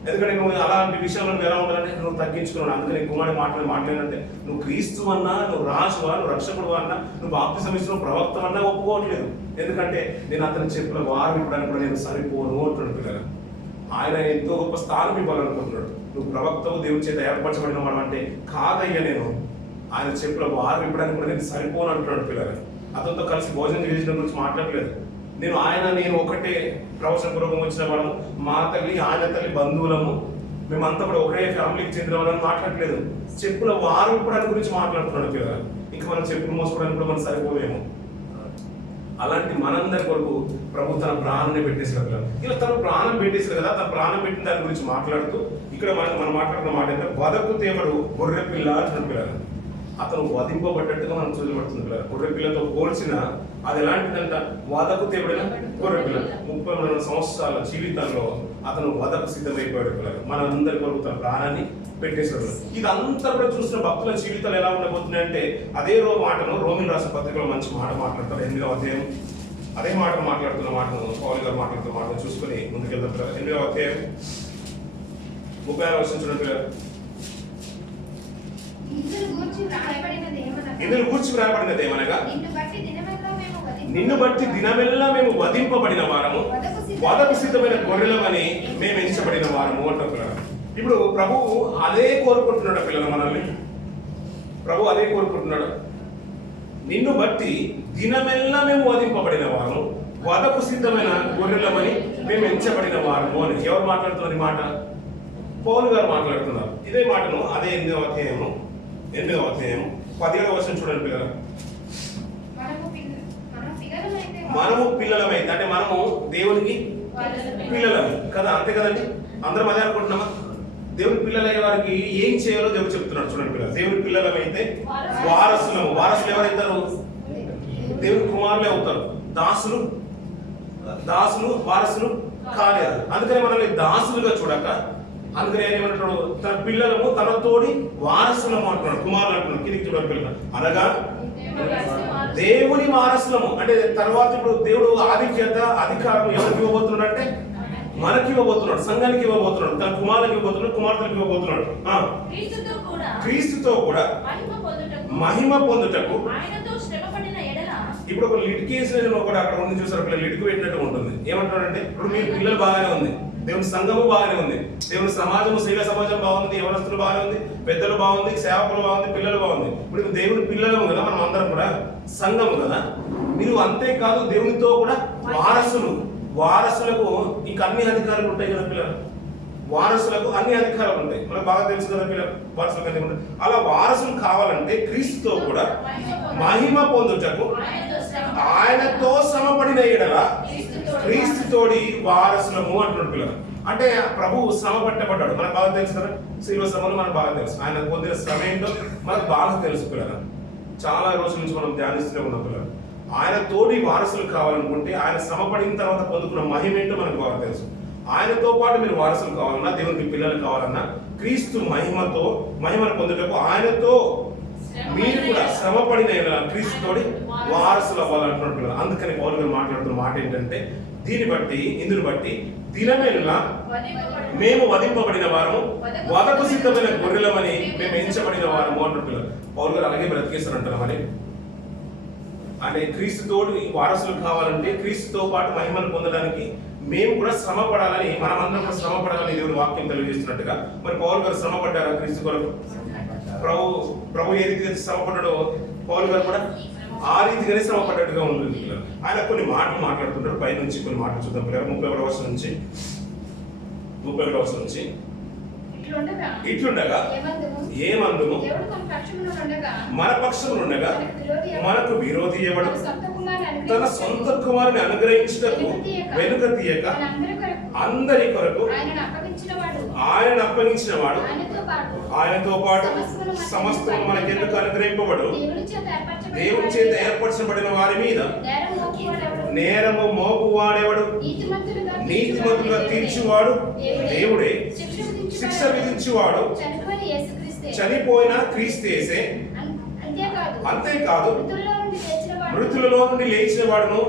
ఎందుకంటే నువ్వు అలాంటి విషయంలో నువ్వు ఎలా ఉండాలంటే నువ్వు తగ్గించుకున్నాడు. అందుకని కుమారుడు మాట్లాడినంటే నువ్వు క్రీస్తు అన్నా, నువ్వు రాజువా, నువ్వు రక్షకుడు అన్నా, నువ్వు బాప్తిసం ఇస్తున్న ప్రవక్త అన్నా ఒప్పుకోవట్లేదు. ఎందుకంటే నేను అతని చెప్పుల వారు ఇవ్వడానికి కూడా నేను సరిపోను అంటున్నాడు పిల్లలు. ఆయన ఎంతో గొప్ప స్థానం ఇవ్వాలనుకుంటున్నాడు. నువ్వు ప్రవక్తవు, దేవుని చేత ఏర్పరచబడిన వాడు అంటే కాదయ్యా, నేను ఆయన చెప్పుల వారు ఇవ్వడానికి కూడా నేను సరిపోను అంటున్నాడు పిల్లలు. అతనితో కలిసి భోజనం చేసిన గురించి మాట్లాడలేదు. నేను ఒకటే ప్రవచన పూర్వకం వచ్చిన వాళ్ళము, మా తల్లి ఆయన తల్లి బంధువులము, మేమంతా కూడా ఒకే ఫ్యామిలీకి చెందిన వాళ్ళని మాట్లాడలేదు. చెప్పుల వారు ఇవ్వడానికి గురించి మాట్లాడుతున్నాడు పిల్లలు. ఇంకా మనం చెప్పులు మోసుకోవడానికి కూడా మనం సరిపోవేమో. అలాంటి మనందరి కొరకు ప్రభు తన ప్రాణాన్ని పెట్టేసాడు పిల్లలు. ఇలా తన ప్రాణం పెట్టేసాడు కదా, తన ప్రాణం పెట్టిన దాని గురించి మాట్లాడుతూ ఇక్కడ మనం మాట్లాడుతున్న మాట ఏంటంటే, వదకు తేవడు గొర్రె పిల్ల అంటున్నాడు పిల్లలు. అతను వధింపబడ్డట్టుగా మనం చూడబడుతుంది పిల్లలు. గొర్రె పిల్లతో పోల్చిన అది ఎలాంటిదంట? వదకు తేబడిన గొర్రె పిల్ల. 32 సంవత్సరాల జీవితంలో అతను వదకు సిద్ధమైపోయాడు పిల్లలు. మనందరి కొరకు తన ప్రాణాన్ని పెట్టేశాడు. ఇదంతా కూడా చూసిన భక్తుల జీవితాలు ఎలా ఉండబోతున్నాయంటే, అదే మాటను రోమిన్ రాసిన పత్రికలో మంచి మాట మాట్లాడతారు. 8వ అధ్యాయం అదే మాట మాట్లాడుతున్న మాటను, పౌలు గారు మాట్లాడుతున్న మాటను చూసుకొని ముందుకెళ్తాం పిల్లలు. 8వ అధ్యాయం 36వ వచనం చూడండి పిల్లలు. ఇందులో గూర్చి వ్రాయబడినది ఏమనగా, నిన్ను బట్టి దినమెల్లా మేము వధింపబడిన వారము, వధకు సిద్ధమైన గొర్రెలమని మేము ఎంచబడిన వారము అంటారు పిల్లలు. ఇప్పుడు ప్రభువు అదే కోరుకుంటున్నాడు పిల్లలు మనల్ని. ప్రభు అదే కోరుకుంటున్నాడు. నిన్ను బట్టి దినమెల్లా మేము వధింపబడిన వారము, వధకు సిద్ధమైన గొర్రెలమని మేము ఎంచబడిన వారము అని. ఎవరు మాట్లాడుతున్నారు ఈ మాట? పౌలు గారు మాట్లాడుతున్నారు. ఇదే మాటను అదే 8వ అధ్యాయం 17వ వచనం చూడండి పిల్లలు. మనము పిల్లలమైతే, అంటే మనము దేవునికి పిల్లలము కదా, అంతే కదండి. అందరం అదే అనుకుంటున్నామా? దేవుని పిల్లలైన వారికి ఏం చేయాలో దేవుడు చెప్తున్నాడు చూడండి పిల్లలు. దేవుని పిల్లలమైతే వారసులము. వారసులు ఎవరైతారు? దేవుని కుమారులే అవుతారు. దాసులు వారసులు కాలేదు. అందుకని మనల్ని దాసులుగా చూడక, అందుకని ఆయన ఏమంటాడు? తన పిల్లలము తన తోడి వారసులము అంటున్నాడు. కుమారులు అంటున్నాడు. కిందికి చూడండి పిల్లలు. అనగా దేవుని వారసులము అంటే తర్వాత ఇప్పుడు దేవుడు ఆధిక్యత, అధికారం ఎవరికి ఇవ్వబోతున్నాడు అంటే మనకి ఇవ్వబోతున్నాడు, సంఘానికి ఇవ్వబోతున్నాడు, తన కుమారులకు ఇవ్వబోతున్నాడు, కుమార్తెలకు ఇవ్వబోతున్నాడు. క్రీస్తుతో కూడా మహిమ పొందుటకు. ఇప్పుడు ఒక లిట్ కేసు ఒకటి అక్కడ ఉంది చూసారు పిల్లలు, లిట్కు పెట్టినట్టు ఉంటుంది. ఏమంటాడంటే, ఇప్పుడు మీ పిల్లలు బాగానే ఉంది, దేవుని సంఘము బాగానే ఉంది, దేవుని సమాజము, స్త్రీల సమాజం బాగుంది, యవనస్తులు బాగానే ఉంది, పెద్దలు బాగుంది, సేవకులు బాగుంది, పిల్లలు బాగుంది. ఇప్పుడు దేవుని పిల్లలము కదా మనం అందరం కూడా, సంఘము కదా. మీరు అంతేకాదు దేవునితో కూడా వారసులు. వారసులకు ఇంకా అన్ని అధికారులు ఉంటాయి కదా పిల్లలు. వారసులకు అన్ని అధికారాలు ఉంటాయి. మనకు బాగా తెలుసు కదా పిల్లలు, వారసులకు అన్ని ఉంటాయి. అలా వారసులు కావాలంటే క్రీస్తుతో కూడా మహిమ పొందుటకు ఆయనతో శ్రమపడిన ఎడల క్రీస్తుతోడి వారసులము అంటున్నాడు పిల్లలు. అంటే ప్రభువు శ్రమ పట్టబడ్డాడు, మనకు బాగా తెలుసు కదా. శిలువ శ్రమలు మనకు బాగా తెలుసు, ఆయన పొందిన శ్రమ ఏంటో మనకు బాగా తెలుసు పిల్లలు. చాలా రోజుల నుంచి మనం ధ్యానిస్తూనే ఉన్నాం పిల్లలు. ఆయన తోడి వారసులు కావాలనుకుంటే ఆయన శ్రమ పడిన తర్వాత పొందుకున్న మహిమ ఏంటో మనకు బాగా తెలుసు. ఆయనతో పాటు మీరు వారసులు కావాలన్నా, దేవునికి పిల్లలు కావాలన్నా, క్రీస్తు మహిమను పొందుటకు ఆయనతో మీరు కూడా శ్రమ పడిన క్రీస్తుతోడి వారసులు అవ్వాలంటున్నారు. అందుకని పౌలు గారు మాట్లాడుతున్న మాట ఏంటంటే, ఇందుని బట్టి దినమెల్లా మేము వధింపబడిన వారము, వధకు సిద్ధమైన గొర్రెలమని మేము ఎంచబడిన వారము అంటున్నారు. పౌలు గారు అలాగే బ్రతికేస్తారంటారు. మరి అంటే క్రీస్తుతోడు వారసులు కావాలంటే క్రీస్తుతో పాటు మహిమను పొందడానికి మేము కూడా శ్రమ పడాలని, మనమందరం కూడా శ్రమ పడాలని దేవుని వాక్యం తెలియజేస్తున్నట్టుగా మరి పౌలు గారు శ్రమ పడ్డారా క్రీస్తు కొరకు? ప్రభు ఏ రీతిగా శ్రమ పడ్డాడో పౌలు గారు కూడా ఆ రీతిగానే శ్రమ పడ్డట్టుగా ఉంటుంది. ఆయన కొన్ని మాటలు మాట్లాడుతుంటారు. పై నుంచి కొన్ని మాటలు చూద్దాం పిల్లలు. 31వ వచనం నుంచి ఇట్లుండగా ఏమందుము మన పక్షమునుండగా మనకు విరోధి ఎవడు? తన సొంత కుమారుని అనుగ్రహించుటకు వెనుక తీయక అందరి కొరకు ఆయన అప్పగించిన వాడు, ఆయనతో పాటు సమస్తం మనకెందుకు అనుగ్రహింపబడు? దేవుని చేత ఏర్పరచబడిన వారి మీద నేరము మోపువాడెవడు? నీతిమంతులుగా తీర్చువాడు దేవుడే, శిక్ష విధించువాడు చనిపోయిన క్రీస్తేసే. అంతేకాదు మృతులలో నుండి లేచిన వాడును,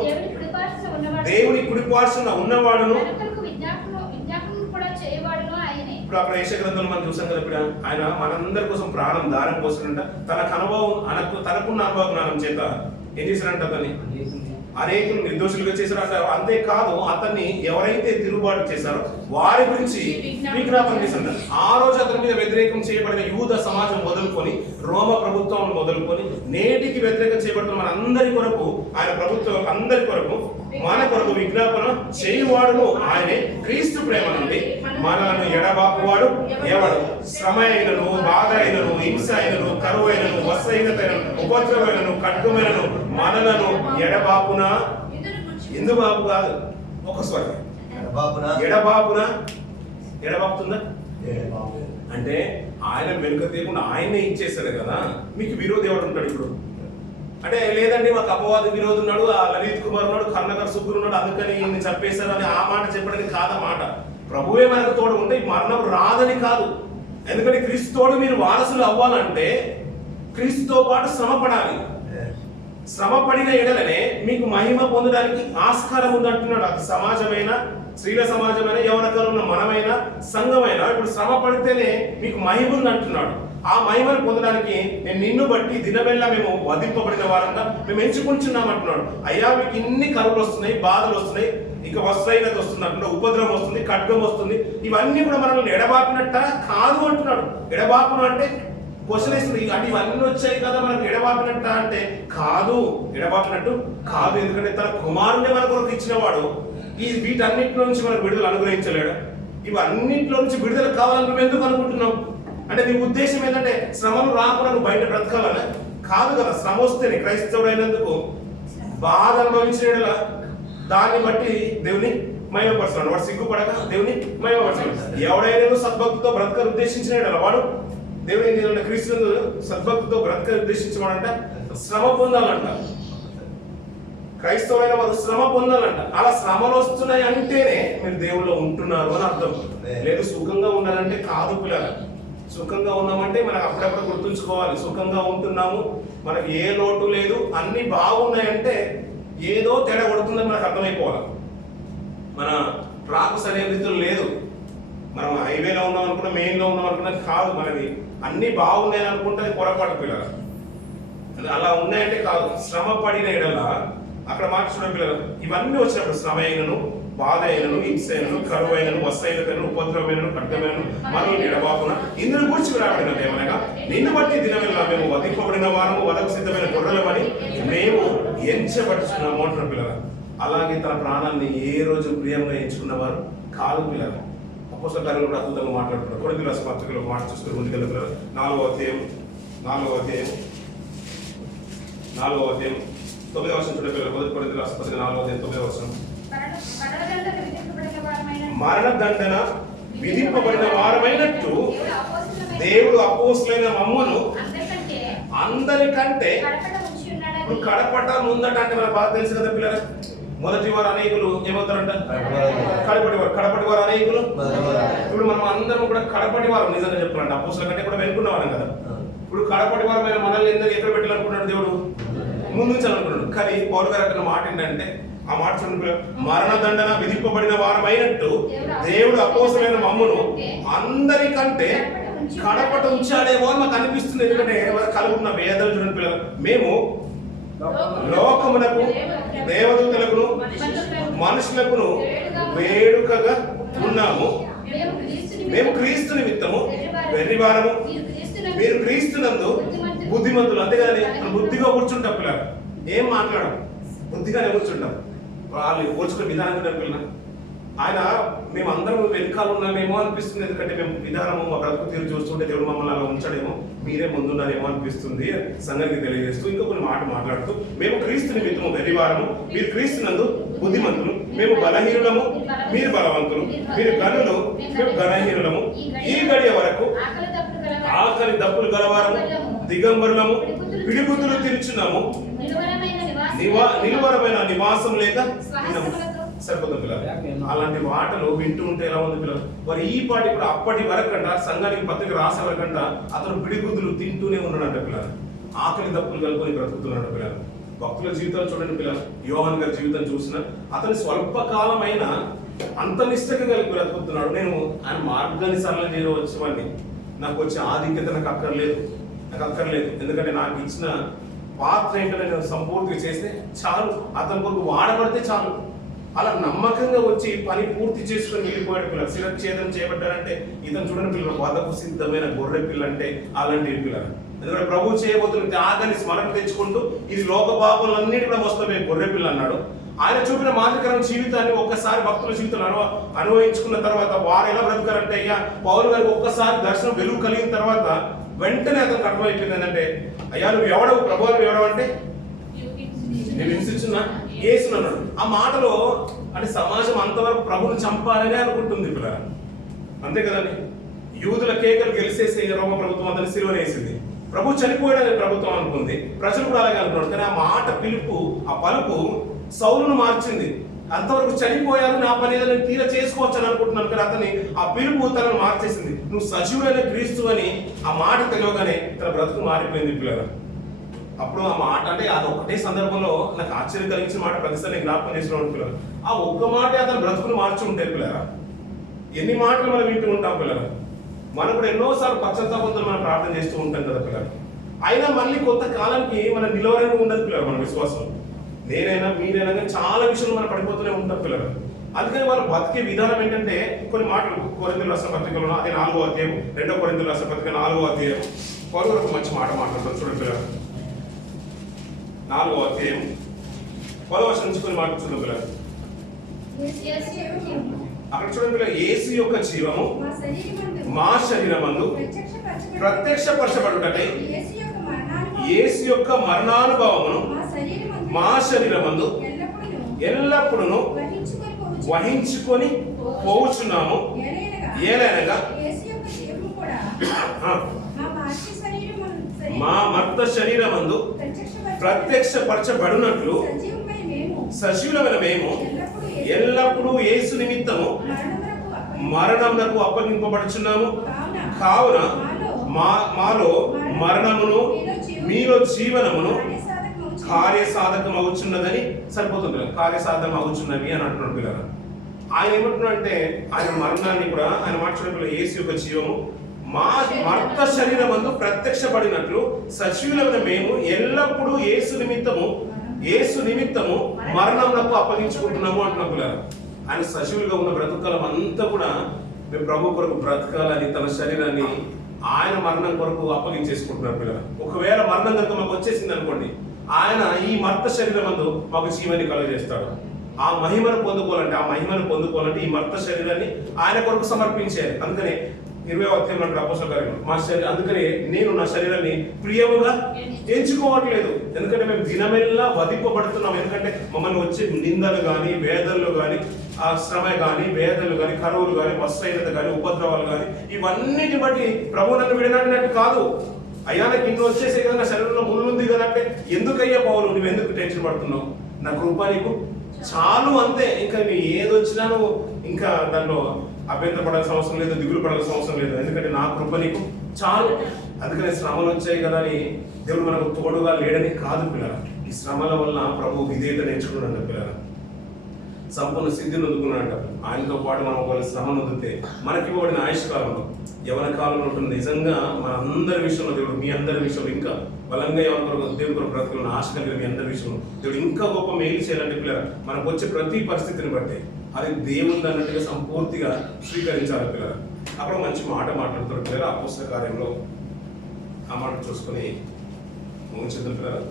దేవుని కుడిపార్శ్వన ఉన్నవాడును. ఇప్పుడు అక్కడ యెషయా గ్రంథంలో మనం చూసాం కదా. ఇప్పుడు ఆయన మనందరి కోసం ప్రాణం దారం పోసినంట. తనకున్న అనుభవ జ్ఞానం చేత ఏం చేశారంట? అతన్ని అనేకులు నిర్దోషులుగా చేశారంట. అంతేకాదు అతన్ని ఎవరైతే తిరుగుబాటు చేశారో వారి గురించి విజ్ఞాపన చేశారంట. ఆ రోజు అతని మీద వ్యతిరేకం చేయబడిన యూద సమాజం మొదలుకొని, రోమ ప్రభుత్వం మొదలుకొని, నేటికి వ్యతిరేకం చేయబడుతున్న మన అందరి కొరకు, ఆయన ప్రభుత్వం అందరి కొరకు, మన కొరకు విజ్ఞాపన చేయువాడును ఆయనే. క్రీస్తు ప్రేమ నుండి మనలను ఎడబాపువాడు ఎవడు? శ్రమ అయినను, బాధ అయినను, హింస అయినను, కరువు అయినను, వస్త్రహీనతైనను, ఉపద్రవైనను, ఖడ్గమైనను మనలను ఎడబాపునా? ఎందుబాబు కాదు, ఒక స్వరం ఎడబాపుతుందా అంటే ఆయన వెనుక తీయకుండా ఆయనే ఇచ్చేస్తాడు కదా. మీకు విరోధి ఎవడు ఉంటాడు ఇప్పుడు? అంటే లేదండి మాకు అపవాద విరోధి ఉన్నాడు, ఆ లలిత్ కుమార్ ఉన్నాడు, కర్ణకర్ సుగ్గురు ఉన్నాడు, అందుకని ఈయన్ని చంపేశారు అని ఆ మాట చెప్పడానికి కాదన్నమాట. ప్రభువే మనకు తోడు ఉంటే మరణం రాదని కాదు. ఎందుకంటే క్రీస్తుతోడు మీరు వారసులు అవ్వాలంటే క్రీస్తుతో పాటు శ్రమ పడాలి. శ్రమ పడిన ఎడలనే మీకు మహిమ పొందడానికి ఆస్కారం ఉందంటున్నాడు. అది సమాజమైన, స్త్రీల సమాజమైన, యవనకాలంలో ఉన్న మనమైన, సంఘమైన. ఇప్పుడు శ్రమ పడితేనే మీకు మహిమ ఉంది అంటున్నాడు. ఆ మహిమను పొందడానికి నేను నిన్ను బట్టి దినమెల్లా మేము వధింపబడిన వారంగా మేము ఎంచుకుంటున్నాం అంటున్నాడు. అయ్యా మీకు ఇన్ని కరువులు వస్తున్నాయి, బాధలు వస్తున్నాయి, ఇక వస్త్రహీనత వస్తుంది అంటున్నాడు, ఉపద్రవం వస్తుంది, ఖడ్గం వస్తుంది, ఇవన్నీ కూడా మనల్ని ఎడబాపినట్ట కాదు అంటున్నాడు. ఎడబాపును అంటే క్వశ్చన్ వేస్తుంది. అంటే ఇవన్నీ వచ్చాయి కదా మనకు ఎడబాపినట్ట అంటే కాదు, ఎడబాపినట్టు కాదు. ఎందుకంటే తన కుమారుడే మన కొరకు ఇచ్చిన వాడు వీటన్నిటిలో నుంచి మనకు విడుదల అనుగ్రహించలేడు. ఇవన్నింటిలో నుంచి విడుదల కావాలని నువ్వు ఎందుకు అనుకుంటున్నావు? అంటే నీ ఉద్దేశం ఏంటంటే శ్రమలు రాకుండా నువ్వు బయట బ్రతకాలని కాదు కదా. శ్రమ వస్తేనే క్రైస్తవుడు అయినందుకు బాధ అనుభవించిన దాన్ని బట్టి దేవుని మహిమపరుస్తున్నాడు. వాడు సిగ్గుపడక దేవుని మహిమపరుస్తున్నాడు. ఎవడైనా సద్భక్తితో బ్రతక ఉద్దేశించిన వాడు దేవుని క్రీస్తు సద్భక్తితో బ్రతక ఉద్దేశించవాడంట శ్రమ పొందాలంట. క్రైస్తవులైన వారు శ్రమ పొందాలంట. అలా శ్రమలు వస్తున్నాయి అంటేనే మీరు దేవుల్లో ఉంటున్నారు అని అర్థం. లేదు సుఖంగా ఉండాలంటే కాదు పిల్లలు. సుఖంగా ఉన్నామంటే మనకు అప్పుడప్పుడు గుర్తుంచుకోవాలి. సుఖంగా ఉంటున్నాము, మనకి ఏ లోటు లేదు, అన్ని బాగున్నాయంటే ఏదో తేడా కొడుతుందని మనకు అర్థమైపోవాలి. మన ట్రాక్ సరైన రీతిలో లేదు, మనం హైవేలో ఉన్నాం అనుకున్నా, మెయిన్లో ఉన్నాం అనుకున్నా కాదు. మనకి అన్ని బాగున్నాయని అనుకుంటే అది పొరపాటు పిల్లలు. అలా ఉన్నాయంటే కాదు. శ్రమ పడిన ఎడల అక్కడ మాట చూడ పిల్లలు, ఇవన్నీ వచ్చినప్పుడు శ్రమ అయినను, బాధ అయినను, హింస అయినను, కరువు అయినను, వస్త్రహీనతను, ఉపద్రవమైనను, ఖడ్గమైనను మనల్ని ఎడబాపున ఇందును గూర్చి రాబడినది ఏమనగా నిన్ను బట్టి దినమెల్లా మేము వధింపబడిన వారము, వధకు సిద్ధమైన గొర్రెలమని మేము ఎంచబడుచున్నాము అంటున్న పిల్లలు. అలాగే తన ప్రాణాన్ని ఏ రోజు ప్రియంగా ఎంచుకున్నవారు కాదు పిల్లలు. అపోస్తల కార్యాలు కూడా అద్భుతంగా మాట్లాడుతున్నారు. కొరింథీయుల రాసిన పత్రికలో మాట చూసుకుని ముందుకెళ్తున్నారు. 4వ అధ్యాయం 9వ అధ్యాయం 9వ వచనం చూడండి. కొరింథీయుల రాసిన పత్రిక 4వ అధ్యాయం 9వ వచనం. మరణదండన విధింపబడిన వారమైనట్టు దేవుడు అపోస్తలులైన మమ్మును అందరికంటే ఇప్పుడు కడపట ముందట అంటే మన బాగా తెలుసు కదా పిల్లలు. మొదటి వారు అనేకులు ఏమవుతారంట? కడపటి వారు అనేకులు. ఇప్పుడు మనం అందరం కూడా కడపటి వారు నిజంగా చెప్తున్నాం. అపోస్తలుల కంటే కూడా వెనుకున్న వారం కదా. ఇప్పుడు కడపటి వారమైన మనల్ని ఎక్కడ పెట్టాలనుకున్నాడు దేవుడు? ముందుంచాలనుకున్నాడు. కానీ పౌలు గారు అక్కడ మాట ఏంటంటే, ఆ మాట చూడండి, మరణదండన విధింపబడిన వారమైనట్టు దేవుడు అపోస్తలులైన మమ్మును అందరికంటే కడపట ఉంచాడేమో అని మాకు అనిపిస్తుంది. ఎందుకంటే కలుగుతున్న వేదన చూడండి పిల్లలు. మేము లోకమునకు దేవదూతలకును మనుషులకును వేడుకగా ఉన్నాము. మేము క్రీస్తు నిమిత్తము వెర్రివారము, మీరు క్రీస్తునందు బుద్ధిమంతులు. అంతేగాని బుద్ధిగా కూర్చుంటాం పిల్లలు, ఏం మాట్లాడము, బుద్ధిగానే కూర్చుంటాం. వాళ్ళు కూర్చుకునే విధానం కూడా పిల్లలు ఆయన మేమందరం వెనకాల ఉన్నామేమో అనిపిస్తుంది. ఎందుకంటే మేము విధానము మా బ్రతుకు తీరు చూస్తుంటే దేవుడు మమ్మల్ని అలా ఉంచాడేమో, మీరే ముందున్నారేమో అనిపిస్తుంది సంగతికి తెలియజేస్తూ ఇంకా కొన్ని మాట మాట్లాడుతూ, మేము క్రీస్తు నిమిత్తము వెర్రివారము, మీరు క్రీస్తునందు బుద్ధిమంతులు, మేము బలహీనులము, మీరు బలవంతులు, మీరు గనులు, మేము ఘనహీనులము, ఈ గడియ వరకు ఆకలి దప్పులు గలవారము, దిగంబరులము, పిడిగుద్దులు తిరుచున్నాము, నిలువరమైన నివాసం లేక సరిపోతుంది పిల్లలు. అలాంటి మాటలు వింటూ ఉంటే ఎలా ఉంది పిల్లలు? మరి ఈ పాటి కూడా అప్పటి వరకంట సంఘానికి పత్రిక రాసే వరకంట అతను పిడిగుద్దులు తింటూనే ఉన్నాడంట పిల్లలు. ఆకలి దప్పులు కలుపుకొని బ్రతుకుతున్నాడు పిల్లలు. భక్తుల జీవితాలు చూడండి పిల్లలు. యోహాన్ గారి జీవితం చూసిన అతను స్వల్పకాలమైన అంత నిష్టగా కలిపి బ్రతుకుతున్నాడు. నేను ఆయన మార్గాన్ని సరళం చేయవచ్చువని నాకు వచ్చే ఆధిక్యత నాకు అక్కర్లేదు. ఎందుకంటే నాకు ఇచ్చిన పాత్ర ఏంటో నేను సంపూర్తిగా చేస్తే చాలు, అతని కొరకు వాడబడితే చాలు. అలా నమ్మకంగా వచ్చి పని పూర్తి చేసుకుని వెళ్ళిపోయాడు పిల్లలు. శిరచ్ఛేదం చేయబడ్డారంటే ఇతను చూడండి పిల్లలు, వదకు సిద్ధమైన గొర్రె పిల్ల అంటే అలాంటి పిల్లలు. ఎందుకంటే ప్రభు చేయబోతున్న త్యాగాన్ని స్మరణ తెచ్చుకుంటూ ఇది లోక పాపములన్నిటి కూడా వస్తామే గొర్రె పిల్ల అన్నాడు. ఆయన చూపిన మాదిరికరమైన జీవితాన్ని ఒక్కసారి భక్తుల జీవితంలో అనుభవించుకున్న తర్వాత వారు ఎలా బ్రతకారంటే, అయ్యా పౌలు గారికి ఒక్కసారి దర్శనం వెలుగు కలిగిన తర్వాత వెంటనే అతనికి అర్థమైపోయింది ఏంటంటే, అయ్యా నువ్వు ఎవడవు, ప్రభు నువ్వు ఎవడవు అంటే నేను హింసించున్నా యేసును అన్నాడు. ఆ మాటలో అంటే సమాజం అంతవరకు ప్రభుని చంపాలని అనుకుంటుంది పిల్ల. అంతే కదండి. యూదుల కేకలు గెలిచేసే రోమ ప్రభుత్వం అతని సిలువను వేసింది. ప్రభు చనిపోయాడని ప్రభుత్వం అనుకుంది, ప్రజలు కూడా అలాగే అనుకున్నాడు. కానీ ఆ మాట పిలుపు, ఆ పలుపు సౌలును మార్చింది. అంతవరకు చనిపోయారు, నా పని ఏదో నేను తీర చేసుకోవచ్చు అని అనుకుంటున్నాను. కానీ అతని ఆ పిలుపు తనను మార్చేసింది. నువ్వు సజీవుడైన క్రీస్తు అని ఆ మాట తెలియగానే తన బ్రతుకు మారిపోయింది పిల్లల. అప్పుడు ఆ మాట అంటే అది ఒకటే సందర్భంలో నాకు ఆశ్చర్యం కలిగించిన మాట ప్రతిసారి జ్ఞాపకం చేసిన పిల్లలు. ఆ ఒక్క మాట అతను బ్రతుకుని మార్చి ఉంటాయి పిల్లరా. ఎన్ని మాటలు మనం వింటూ ఉంటాం పిల్లలు. మనం కూడా ఎన్నోసార్లు పశ్చాత్తాపంతో మనం ప్రార్థన చేస్తూ ఉంటాం కదా పిల్లలు. అయినా మళ్ళీ కొంతకాలానికి మన నిలవరంగా ఉండదు పిల్లలు. మన విశ్వాసం నేనైనా మీరైనా కానీ చాలా విషయాలు మనం పడిపోతూనే ఉంటాం పిల్లలు. అందుకని వాళ్ళు బతికే విధానం ఏంటంటే కొన్ని మాటలు కొరింథీయుల రాసిన పత్రికలో అదే 4వ అధ్యాయం 2 కొరింథీయుల రాసిన పత్రిక 4వ అధ్యాయం పౌలు ఒక మంచి మాట మాట్లాడతారు చూడండి పిల్లలు. 4వ అధ్యాయం 10వ వచనం నుంచి కొన్ని మాటలు చూడండి పిల్లలు. అక్కడ చూడండి పిల్లలు, యేసు యొక్క జీవము మా శరీరమందు ప్రత్యక్షపరచబడుటకై యేసు యొక్క మరణానుభవమును మా శరీరమందు ఎల్లప్పుడూ వహించుకొని పోవుచున్నాము. ఏలైనగా మా మర్త శరీరమందు ప్రత్యక్షపరచబడినట్లు సజీవులమైన మేము ఎల్లప్పుడూ యేసు నిమిత్తము మరణమునకు అప్పగింపబడుచున్నాము. కావున మాలో మరణమును మీలో జీవనమును కార్యసాధకం అవుచున్నదని సరిపోతుంది. కార్యసాధకం అవుచున్నవి అని అంటున్నాడు పిల్లలు. ఆయన ఏమంటున్నాడంటే ఆయన మరణాన్ని కూడా ఆయన మాట్లాడే యేసు యొక్క జీవము మా మర్త శరీరమందు ప్రత్యక్షపడినట్లు సజీవులమైన మేము ఎల్లప్పుడూ యేసు నిమిత్తము మరణమునకు అప్పగించుకుంటున్నాము అంటున్న పిల్లలు. ఆయన సజీవులుగా ఉన్న బ్రతుకాలం అంతా కూడా మేము ప్రభు కొరకు బ్రతకాలని తన శరీరాన్ని ఆయన మరణం కొరకు అప్పగించేసుకుంటున్నారు పిల్లలు. ఒకవేళ మరణం కనుక మాకు వచ్చేసింది అనుకోండి, ఆయన ఈ మర్త శరీరం అందు మాకు జీవాన్ని కలుగజేస్తాడు. ఆ మహిమను పొందుకోవాలంటే ఈ మర్త శరీరాన్ని ఆయన కొరకు సమర్పించారు. అందుకనే 20వ అధ్యాయంలో అపోస్తలుల కార్యములు మా శరీరం, అందుకనే నేను నా శరీరాన్ని ప్రియముగా ఎంచుకోవట్లేదు. ఎందుకంటే మేము దినమెల్లా వధింపబడుతున్నాం. ఎందుకంటే మమ్మల్ని వచ్చే నిందలు కానీ, వేదనలు కానీ, ఆ శ్రమ కానీ, వేదనలు కానీ, కరువులు కానీ, వస్త్రహీనత కానీ, ఉపద్రవాలు కానీ, ఇవన్నిటి బట్టి ప్రభు నన్ను విడనాడినట్టు కాదు. అయ్యా నాకు ఇన్ని వచ్చేసే కదా, నా శరీరంలో ముళ్ళు ఉంది కదా అంటే, ఎందుకయ్యా పౌలు నువ్వు ఎందుకు టెన్షన్ పడుతున్నావు? నా కృప నీకు చాలు, అంతే. ఇంకా నీ ఏదొచ్చినా నువ్వు ఇంకా దానిలో అభ్యంతరపడాల్సిన అవసరం లేదు, దిగులు పడాల్సిన అవసరం లేదు. ఎందుకంటే నా కృప నీకు చాలు. అందుకనే శ్రమలు వచ్చాయి కదా అని దేవుడు మనకు తోడుగా లేడని కాదు పిల్లరా. ఈ శ్రమల వల్ల ప్రభు విధేయత నేర్చుకున్నాడు పిల్లరా, సంపూర్ణ సిద్ధిని అందుకున్నాడంట. ఆయనతో పాటు మనం ఒకవేళ శ్రమ నొందితే మనకి ఇవ్వబడిన ఆయుష్ కాలంలో, యవన కాలంలో ఉంటుంది. నిజంగా మన అందరి విషయంలో దేవుడు, మీ అందరి విషయంలో ఇంకా బలంగా దేవుని కొరకు బ్రతుకులను ఆశ కలిగిన మీ అందరి విషయంలో దేవుడు ఇంకా గొప్ప మేలు చేయాలంటే పిల్లరా, మనకు వచ్చే ప్రతి పరిస్థితిని బట్టి అది దేవుడు అన్నట్టుగా సంపూర్తిగా స్వీకరించాలి పిల్లరా. అక్కడ మంచి మాట మాట్లాడుతారు పిల్లరా. అపోస్తలుల కార్యంలో ఆ మాట చూసుకొని ముగించేద్దాం పిల్లరా.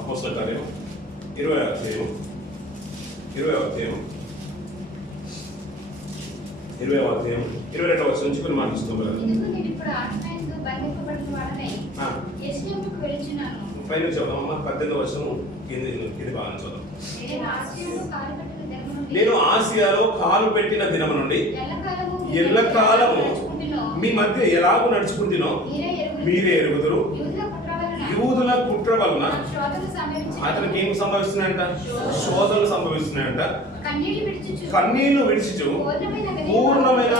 అపోస్తలుల కార్యం 20వ అధ్యాయం 22వ వచనం నుంచి కొన్ని మాట్లాడుతాం పిల్లరా. పైన చదువుదామమ్మా. 18వ వచనం ఇది బాగా చదువు. నేను ఆసియాలో కాలు పెట్టిన దినము నుండి ఎల్లకాలము మీ మధ్య ఎలాగూ నడుచుకుంటున్నో మీరే ఎరుగుదురు. యూదుల కుట్ర వలన అతనికి ఏం సంభవిస్తున్నాయంట? శోధనలు సంభవిస్తున్నాయంట. కన్నీళ్లు విడిచిచు పూర్ణమైన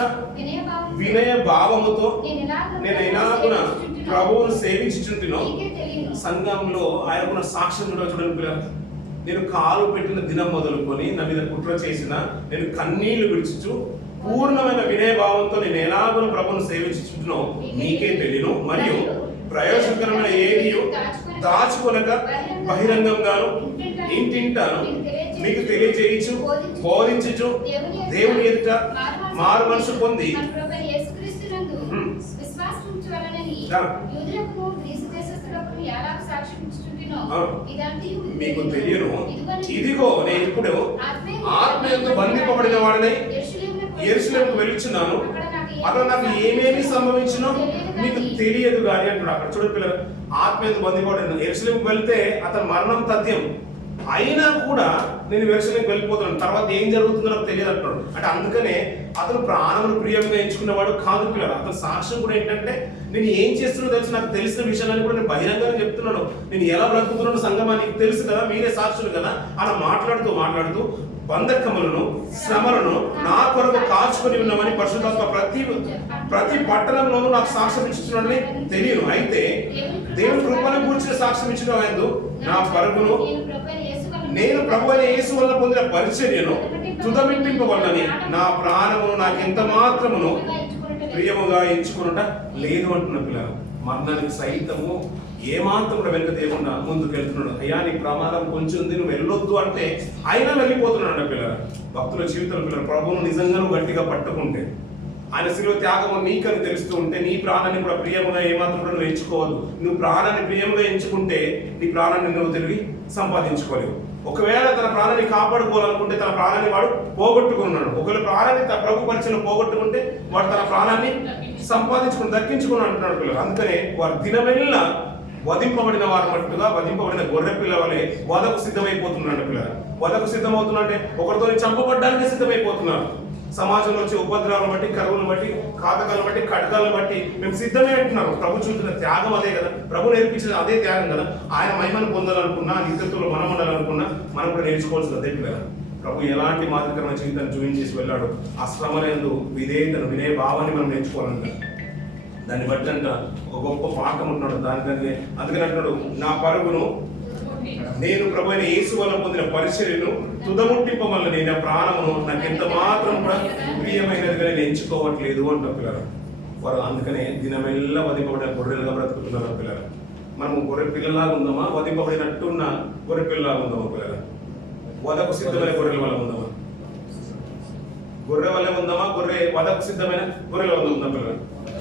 వినయ భావముతో నేను ఎలాగున ప్రభువును సేవించుచుంటున్నో. సంఘంలో ఆయనకున్న సాక్ష్యం చూడండి పిల్లలు. నేను కాలు పెట్టిన దినం మొదలుకొని నా మీద కుట్ర చేసిన నేను కన్నీళ్లు విడిచుచు పూర్ణమైన వినయ భావంతో నేను ఎలాగున ప్రభువును సేవించుచుంటున్నో నీకే తెలియను. మరియు ప్రయోజనకరమైన ఏది దాచుకొనక బహిరంగంగాను ఇంటింటాను మీకు తెలియజేయచ్చు, బోధించచ్చు, దేవుని ఎదుట మారు మనసు పొంది మీకు తెలియను. ఇదిగో నేను ఇప్పుడు ఆత్మయందు బంధింపబడిన వాడినై యెరూషలేముకు వెళ్ళుచున్నాను. అక్కడ నాకు ఏమేమి సంభవించినో మీకు తెలియదు కానీ అంటాడు. అక్కడ చూడండి పిల్లలు, ఆత్మయందు బంధింపబడిన యెరూషలేముకు వెళ్తే అతని మరణం తథ్యం. అయినా కూడా నేను యెరూషలేముకు వెళ్ళిపోతున్నాను, తర్వాత ఏం జరుగుతుందో నాకు తెలియదు అంటున్నాడు. అంటే అందుకనే అతను ప్రాణమును ప్రియంగా ఎంచుకున్నవాడు కాదు పిల్లలు. అతని సాక్ష్యం కూడా ఏంటంటే, నేను ఏం చేస్తున్నా తెలుసు, నాకు తెలిసిన విషయాలని కూడా నేను బహిరంగంగా చెప్తున్నాను. నేను ఎలా బ్రతుకుతున్నాను సంగమా నీకు తెలుసు కదా, మీరే సాక్షులు కదా అలా మాట్లాడుతూ బంధకములను శ్రమలను నా కొరకు కాచుకొని ఉన్నామని పరిశుద్ధాత్మ ప్రతి పట్టణంలోనూ నాకు సాక్ష్యం ఇస్తున్నాడని తెలియను. అయితే దేవుని కృపను కూర్చిన సాక్ష్యం ఇచ్చిన నా పరుగును నేను ప్రభు అయిన యేసు వల్ల పొందిన పరిచర్యను తుదమిట్టింపవల్లని నా ప్రాణమును నాకు ఎంత మాత్రమును ప్రియముగా ఎంచుకున్నట లేదు అంటున్న పిల్లలు. మరణానికి సైతము ఏమాత్రం కూడా వెనుక తీయకుండా ముందుకు వెళ్తున్నాడు. అయ్యా నీ ప్రమాదం కొంచెం ఉంది, నువ్వు వెళ్ళొద్దు అంటే అయినా వెళ్ళిపోతున్నాడు పిల్లలు. భక్తుల జీవితంలో పిల్లలు ప్రభువును నిజంగా నువ్వు గట్టిగా పట్టుకుంటే, ఆయన శిలువ త్యాగము నీకని తెలుస్తూ ఉంటే నీ ప్రాణాన్ని కూడా ప్రియముగా ఏమాత్రం కూడా నువ్వు ఎంచుకోవద్దు. నువ్వు ప్రాణాన్ని ప్రియముగా ఎంచుకుంటే నీ ప్రాణాన్ని నువ్వు తిరిగి సంపాదించుకోలేవు. ఒకవేళ తన ప్రాణాన్ని కాపాడుకోవాలనుకుంటే తన ప్రాణాన్ని వాడు పోగొట్టుకున్నాడు. ఒకవేళ ప్రాణాన్ని ప్రభు పరిచయం పోగొట్టుకుంటే వాడు తన ప్రాణాన్ని దక్కించుకుని అంటున్నాడు పిల్లలు. అందుకనే వారు దినమెల్లా వధింపబడిన వారు మట్టుగా వధింపబడిన గొర్రె పిల్ల వలె వధకు సిద్ధమైపోతున్నాడు పిల్లలు. వధకు సిద్ధమవుతున్నట్టే ఒకరితో చంపబడ్డానికి సిద్ధమైపోతున్నారు. సమాజంలో వచ్చే ఉపద్రవాలను బట్టి, కరువులను బట్టి, కాతకాలను బట్టి, కటకాలను బట్టి మేము సిద్ధమే అంటున్నారు. ప్రభు చూసిన త్యాగం అదే కదా, ప్రభు నేర్పించిన అదే త్యాగం కదా. ఆయన మహిమను పొందాలనుకున్నా, నిత్యత్వంలో మనం ఉండాలనుకున్నా మనం కూడా నేర్చుకోవాల్సింది అదే కదా. ప్రభు ఎలాంటి మాదిరికరమైన జీవితాన్ని చూపించేసి వెళ్ళాడు. ఆ శ్రమలందు విధేయతను, వినయ భావాన్ని మనం నేర్చుకోవాలంట. దాన్ని బట్టి అంట ఒక గొప్ప పాఠం ఉంటున్నాడు. దానికంటే అందుకని అంటున్నాడు, నా పరుగును నేను ప్రభు అయిన యేసు వల్ల పొందిన పరిచర్యను తుదముట్టింపవల్ల నేను ఆ ప్రాణమును నాకు ఎంత మాత్రం కూడా ప్రియమైనదిగా నేను ఎంచుకోవట్లేదు అంటారు పిల్లలు. వారు అందుకనే దినమెల్లా వధింపబడిన గొర్రెలుగా బ్రతుకుతున్నారు పిల్లలు. మనము గొర్రె పిల్లలాగా ఉందామా, వధింపబడినట్టున్న గొర్రె పిల్లలాగా ఉందామా పిల్లలు? వధకు సిద్ధమైన గొర్రెల వల్ల ఉందామా? గొర్రె వల్లే ఉందామా, గొర్రె వదకు సిద్ధమైన గొర్రెల వల్ల ఉందాం పిల్లలు?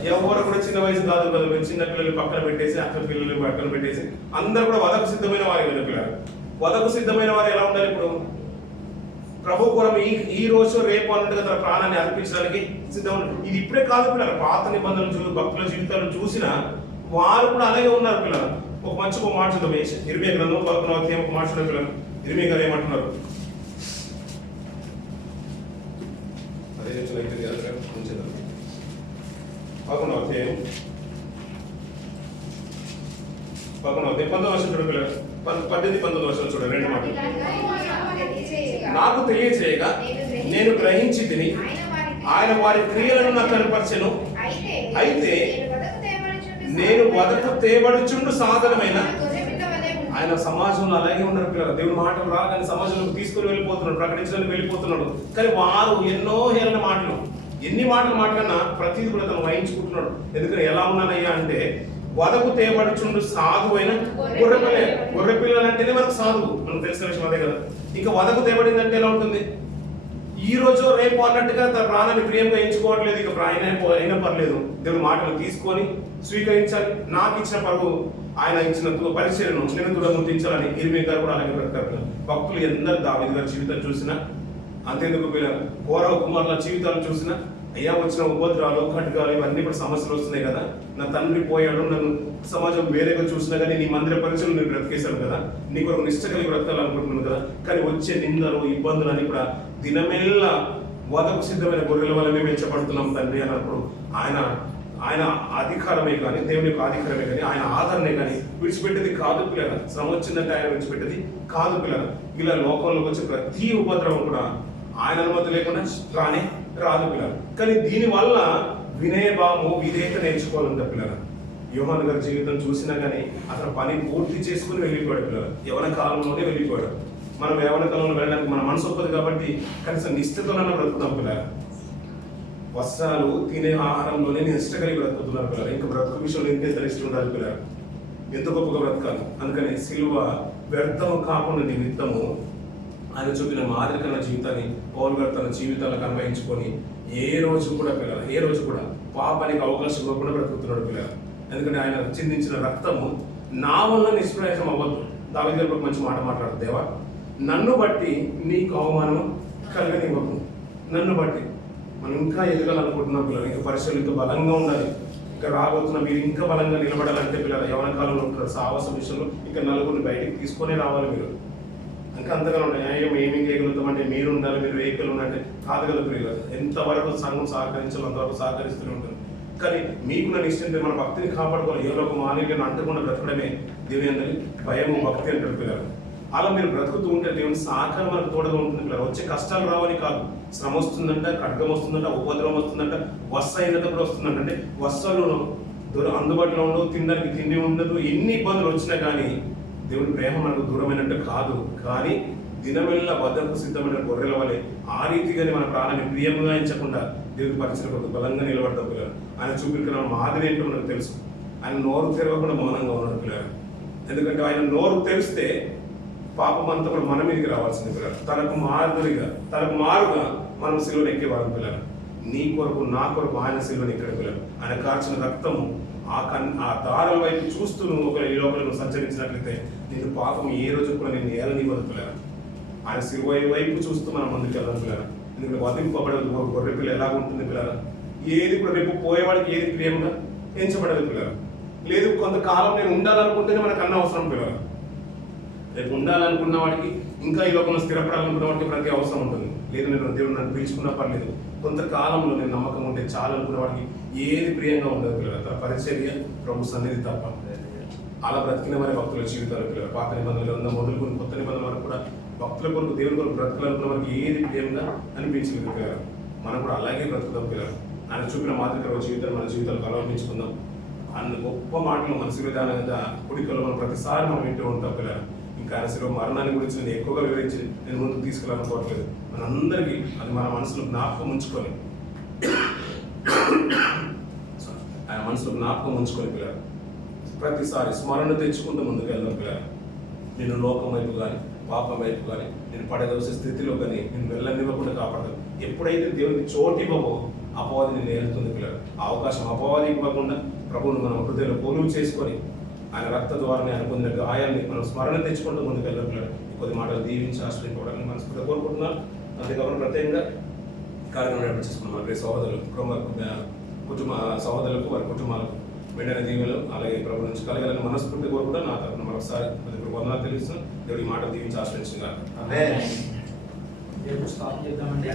ఎవరు కూడా చిన్న వయసు కాదు కదా, చిన్న పిల్లలు పక్కన పెట్టేసి అక్కడ పిల్లలు పక్కన పెట్టేసి అందరు కూడా వదకు సిద్ధమైన వారి పిల్లలు. వదకు సిద్ధమైన వారు ఎలా ఉండాలి? ఇప్పుడు ప్రభు కొరకు ఈ రోజు రేపు అన్నట్టుగా తన ప్రాణాన్ని అర్పించడానికి సిద్ధం. ఇది ఇప్పుడే కాదు పిల్లలు, పాత నిబంధనలు భక్తుల జీవితాలను చూసిన వారు కూడా అలాగే ఉన్నారు పిల్లలు. ఒక మాట చూద్దాం, ఇర్మియా గ్రంథం 11వ అధ్యాయం ఒక మాట చూద్దాం పిల్లలు. ఇర్మియా గారు ఏమంటున్నారు? అదే 11వ అధ్యాయం 19వ వర్షం చూడండి పిల్లలు. 18-19 వర్షం చూడండి, రెండు మాటలు. నాకు తెలియచేయగా నేను గ్రహించి తిని ఆయన వారి క్రియలను నాకు కనపరచెను. అయితే నేను వదకు తేబడుచుండు సాధనమైన ఆయన సమాజంలో అలాగే ఉన్నారు పిల్లలు. దేవుని మాటలు రాగానే సమాజంలోకి తీసుకుని వెళ్ళిపోతున్నాడు, ప్రకటించడానికి వెళ్ళిపోతున్నాడు. కానీ వారు ఎన్నో హేళన మాటలు, ఎన్ని మాటలు మాట్లాడినా ప్రతిదీ కూడా తను వహించుకుంటున్నాడు. ఎందుకని ఎలా ఉన్నానయ్యా అంటే, వదకు తేబడుచుండు సాధువైన గొర్రెపిల్ల. గొర్రెపిల్లలు అంటేనే మనకు సాధువు, మనకు తెలిసిన విషయం అదే కదా. ఇంకా వదకు తేబడింది అంటే ఎలా ఉంటుంది? ఈ రోజు రేపు అన్నట్టుగా తన ప్రాణాన్ని ప్రియంగా ఎంచుకోవట్లేదు. ఇక అయినా పర్లేదు, దేవుని మాటలు తీసుకొని స్వీకరించాలి. నాకు ఇచ్చిన పరువు, ఆయన ఇచ్చిన పరిచయను నేను కూడా గుర్తించాలని ఇర్మియా గారు కూడా అలాగే బ్రతకారు. భక్తులు ఎందరు దావీదు గారి జీవితం చూసినా, అంతేందుకు కోరవ కుమారుల జీవితాలు చూసినా, అయ్యా వచ్చిన ఉపద్రవాలు, ఖడ్గాలు, ఇవన్నీ కూడా సమస్యలు వస్తున్నాయి కదా. నా తండ్రి పోయాడు, నన్ను సమాజం వేరేగా చూసినా కానీ నీ మందిర పరిచయం నేను బ్రతికేశాను కదా, నీ కొరకు నిష్ట కలిగి బ్రతకాలనుకుంటున్నాను కదా. కానీ వచ్చే నిందలు, ఇబ్బందులు అని కూడా దినమెల్లా వదకు సిద్ధమైన గొర్రెల వల్ల మేము మెచ్చబడుతున్నాం తండ్రి అన్నప్పుడు ఆయన అధికారమే కానీ, దేవుని యొక్క అధికారమే కానీ, ఆయన ఆదరణే కానీ విడిచిపెట్టేది కాదు పిల్లల. శ్రమ వచ్చిందంటే ఆయన విడిచిపెట్టేది కాదు పిల్లల. ఇలా లోకంలోకి వచ్చే ప్రతి ఉపద్రవం కూడా ఆయన అనుమతి లేకుండా రాదు పిల్లల. కానీ దీని వల్ల వినయభావము, విధేయత నేర్చుకోవాలంట పిల్లల. యోహాను గారి జీవితం చూసినా కానీ అతను పని పూర్తి చేసుకుని వెళ్ళిపోయాడు పిల్లల. యవన కాలంలోనే వెళ్ళిపోయాడు. మనం యవన కాలంలో వెళ్ళడానికి మన మనసు ఒప్పదు కాబట్టి కనీసం నిష్ఠతోనన్నా బ్రతుకుతాం పిల్లల. వస్త్రాలు, తినే ఆహారంలోనే నిష్ట కలిగి బ్రతుకుతున్నారు పిల్లలు. ఇంకా బ్రతుకు విషయంలో ఇంకెంత నిష్ట ఉండాలి పిల్లలు, ఎంత గొప్పగా బ్రతకాలి. అందుకని సిలువ వ్యర్థము కాకుండా నిమిత్తము ఆయన చూపిన మాదిరికరణ జీవితాన్ని పౌలు గారు తన జీవితాలకు అన్వయించుకొని ఏ రోజు కూడా పిల్లలు, ఏ రోజు కూడా పాపానికి అవకాశం ఇవ్వకుండా బ్రతుకుతున్నాడు పిల్లలు. ఎందుకంటే ఆయన చిందించిన రక్తము నా వల్ల నిష్ప్రయోజనం అవ్వద్దు. దావీదు గారు మంచి మాట మాట్లాడు, దేవా నన్ను బట్టి నీకు అవమానం కలగనివ్వకు. నన్ను బట్టి మనం ఇంకా ఎదగాలనుకుంటున్నాం పిల్లలు. ఇంకా పరిస్థితులు ఇంకా బలంగా ఉండాలి. ఇంకా రాబోతున్న మీరు ఇంకా బలంగా నిలబడాలంటే పిల్లలు, యవన కాలంలో ఉంటున్నారు సాహస విషయంలో ఇంకా నలుగురిని బయటికి తీసుకొనే రావాలి మీరు. ఇంకా అంతగానో ఏమి చేయగలుగుతామంటే మీరు ఉండాలి, మీరు వేయగలు ఉన్నట్టే కాదు కదా పిల్లలు. ఎంతవరకు సంఘం సహకరించాలో అంతవరకు సహకరిస్తూనే ఉంటుంది. కానీ మీకున్న నిశ్చింత మన భక్తిని కాపాడుకోవాలి. ఏ లోక మాలిన్యం అంటకుండా బ్రతకడమే దేవుని అందరి భయము, భక్తి అంటారు పిల్లలు. అలా మీరు బ్రతుకుతూ ఉంటే దేవుని సహకారం మనకు తోడుగా ఉంటుంది పిల్లలు. వచ్చే కష్టాలు రావని కాదు, శ్రమ వస్తుందంట, ఖడ్గం వస్తుందంట, ఉపద్రవం వస్తుందంట, వస్స అయినట్టు కూడా వస్తుందంట. అంటే వస్సలు అందుబాటులో ఉండవు, తినడానికి తిండి ఉండదు, ఎన్ని ఇబ్బందులు వచ్చినా కానీ దేవుని ప్రేమ మనకు దూరమైనట్టు కాదు. కానీ దినమెల్ల వద్దకు సిద్ధమైన గొర్రెల వలె ఆ రీతిగానే మన ప్రాణాన్ని ప్రియంగా ఎంచకుండా దేవుని పరిచయం కొరకు బలంగా నిలబడతాం పిల్లలు. ఆయన చూపిన మాదిరి ఏంటో మనకు తెలుసు. ఆయన నోరు తెరవకుండా మౌనంగా ఉన్నాడు పిల్లలు. ఎందుకంటే ఆయన నోరు తెరిస్తే పాపం అంతా కూడా మన మీదకి రావాల్సింది పిల్లలు. తనకు మారుగా మనం సిలువను ఎక్కేవాళ్ళం పిల్లలు. నీ కొరకు నా కొరకు ఆయన సిలువను ఎక్కాడు పిల్లలు. ఆయన కార్చిన రక్తము ఆ దారుల వైపు చూస్తూ నువ్వు ఒక ఈ లోపల సంచరించినట్లయితే నేను పాపం ఏ రోజు కూడా నేను ఏలనివ్వదు పిల్లలు. ఆయన సిలువ వైపు చూస్తూ మనం ముందుకు వెళ్ళాలి పిల్లలు. ఎందుకంటే వదిలింపబడదు గొర్రెపిల్ల ఎలా ఉంటుంది పిల్లలు. ఏది కూడా రేపు పోయేవాడికి ఏది ప్రియంగా ఎంచబడదు పిల్లలు. లేదు కొంతకాలం నేను ఉండాలనుకుంటేనే మనకు అన్న అవసరం పిల్లలు. రేపు ఉండాలనుకున్న వాడికి, ఇంకా ఈ లోకంలో స్థిరపడాలనుకున్న వాడికి ప్రతి అవసరం ఉంటుంది. లేదు నేను దేవుడు నన్ను పిలుచుకున్నా పర్లేదు, కొంతకాలంలో నేను నమ్మకం ఉంటే చాలు అనుకున్న వాడికి ఏది ప్రియంగా ఉండదు పిల్లలు. తన పరిచర్య ప్రభు సన్నిధి తప్ప. అలా బ్రతికిన వారి భక్తుల జీవితాలు పిల్లలు. పాత నిబంధనలు మొదలుకొని కొత్త నిబంధనల వరకు కూడా భక్తుల కొరకు, దేవుని కొరకు బ్రతకాలనుకున్న వారికి ఏది ప్రియంగా అనిపించింది పిల్లలు. మనం కూడా అలాగే బ్రతుకుతాం పిల్లలు. ఆయన చూపిన మాదిరికర జీవితాలు మన జీవితాలకు అలవర్పించుకుందాం. అన్ని గొప్ప మాటలు మన విధానంగా కుడికల్లో మనం ప్రతిసారి మనం వింటూ ఉంటాం పిల్లలు. ఇంకా ఆయన శిలువ మరణాన్ని గురించి నేను ఎక్కువగా వివరించి నేను ముందుకు తీసుకెళ్ళాలనుకోవట్లేదు. మనందరికీ అది మన మనసులో జ్ఞాపకం ఉంచుకొని, ఆయన మనసులో జ్ఞాపకం ఉంచుకొని పిల్లలు ప్రతిసారి స్మరణ తెచ్చుకుంటూ ముందుకు వెళ్దాం పిల్లలు. నేను లోకం వైపు కానీ, పాపం వైపు కానీ, నేను పడదోసే స్థితిలో కానీ నేను వెళ్ళనివ్వకుండా కాపాడతాను. ఎప్పుడైతే దేవునికి చోటు ఇవ్వవో అపవాదిని నేరుతుంది పిల్లలు. ఆ అవకాశం అపవాది ఇవ్వకుండా ప్రభువును మనం హృదయంలో కొలువు చేసుకొని ఆయన రక్త ద్వారానే ఆయన పొందిన గాయాన్ని మనం స్మరణ తెచ్చుకుంటూ ముందుకు వెళ్ళారు పిల్లలు. ఈ కొద్ది మాటలు దీవించి ఆశ్రయించుకోవడానికి మనస్ఫూర్తిగా కోరుకుంటున్నాను. అంతేకాకుండా ప్రత్యేకంగా కార్యక్రమం నడిపించుకున్నాం ప్రియ సహోదరులు కుటుంబ సహోదరులకు వారి కుటుంబాలకు వెంటనే దీవెనలు అలాగే ప్రభు నుంచి కలగాలని మనస్ఫూర్తి కోరుకుంటా నా తరఫున మరొకసారి వందనాలు తెలుస్తున్నాను. దేవుడి మాట దీవించి ఆశ్రయించుగా. రేపు స్టాప్ చేద్దామండి.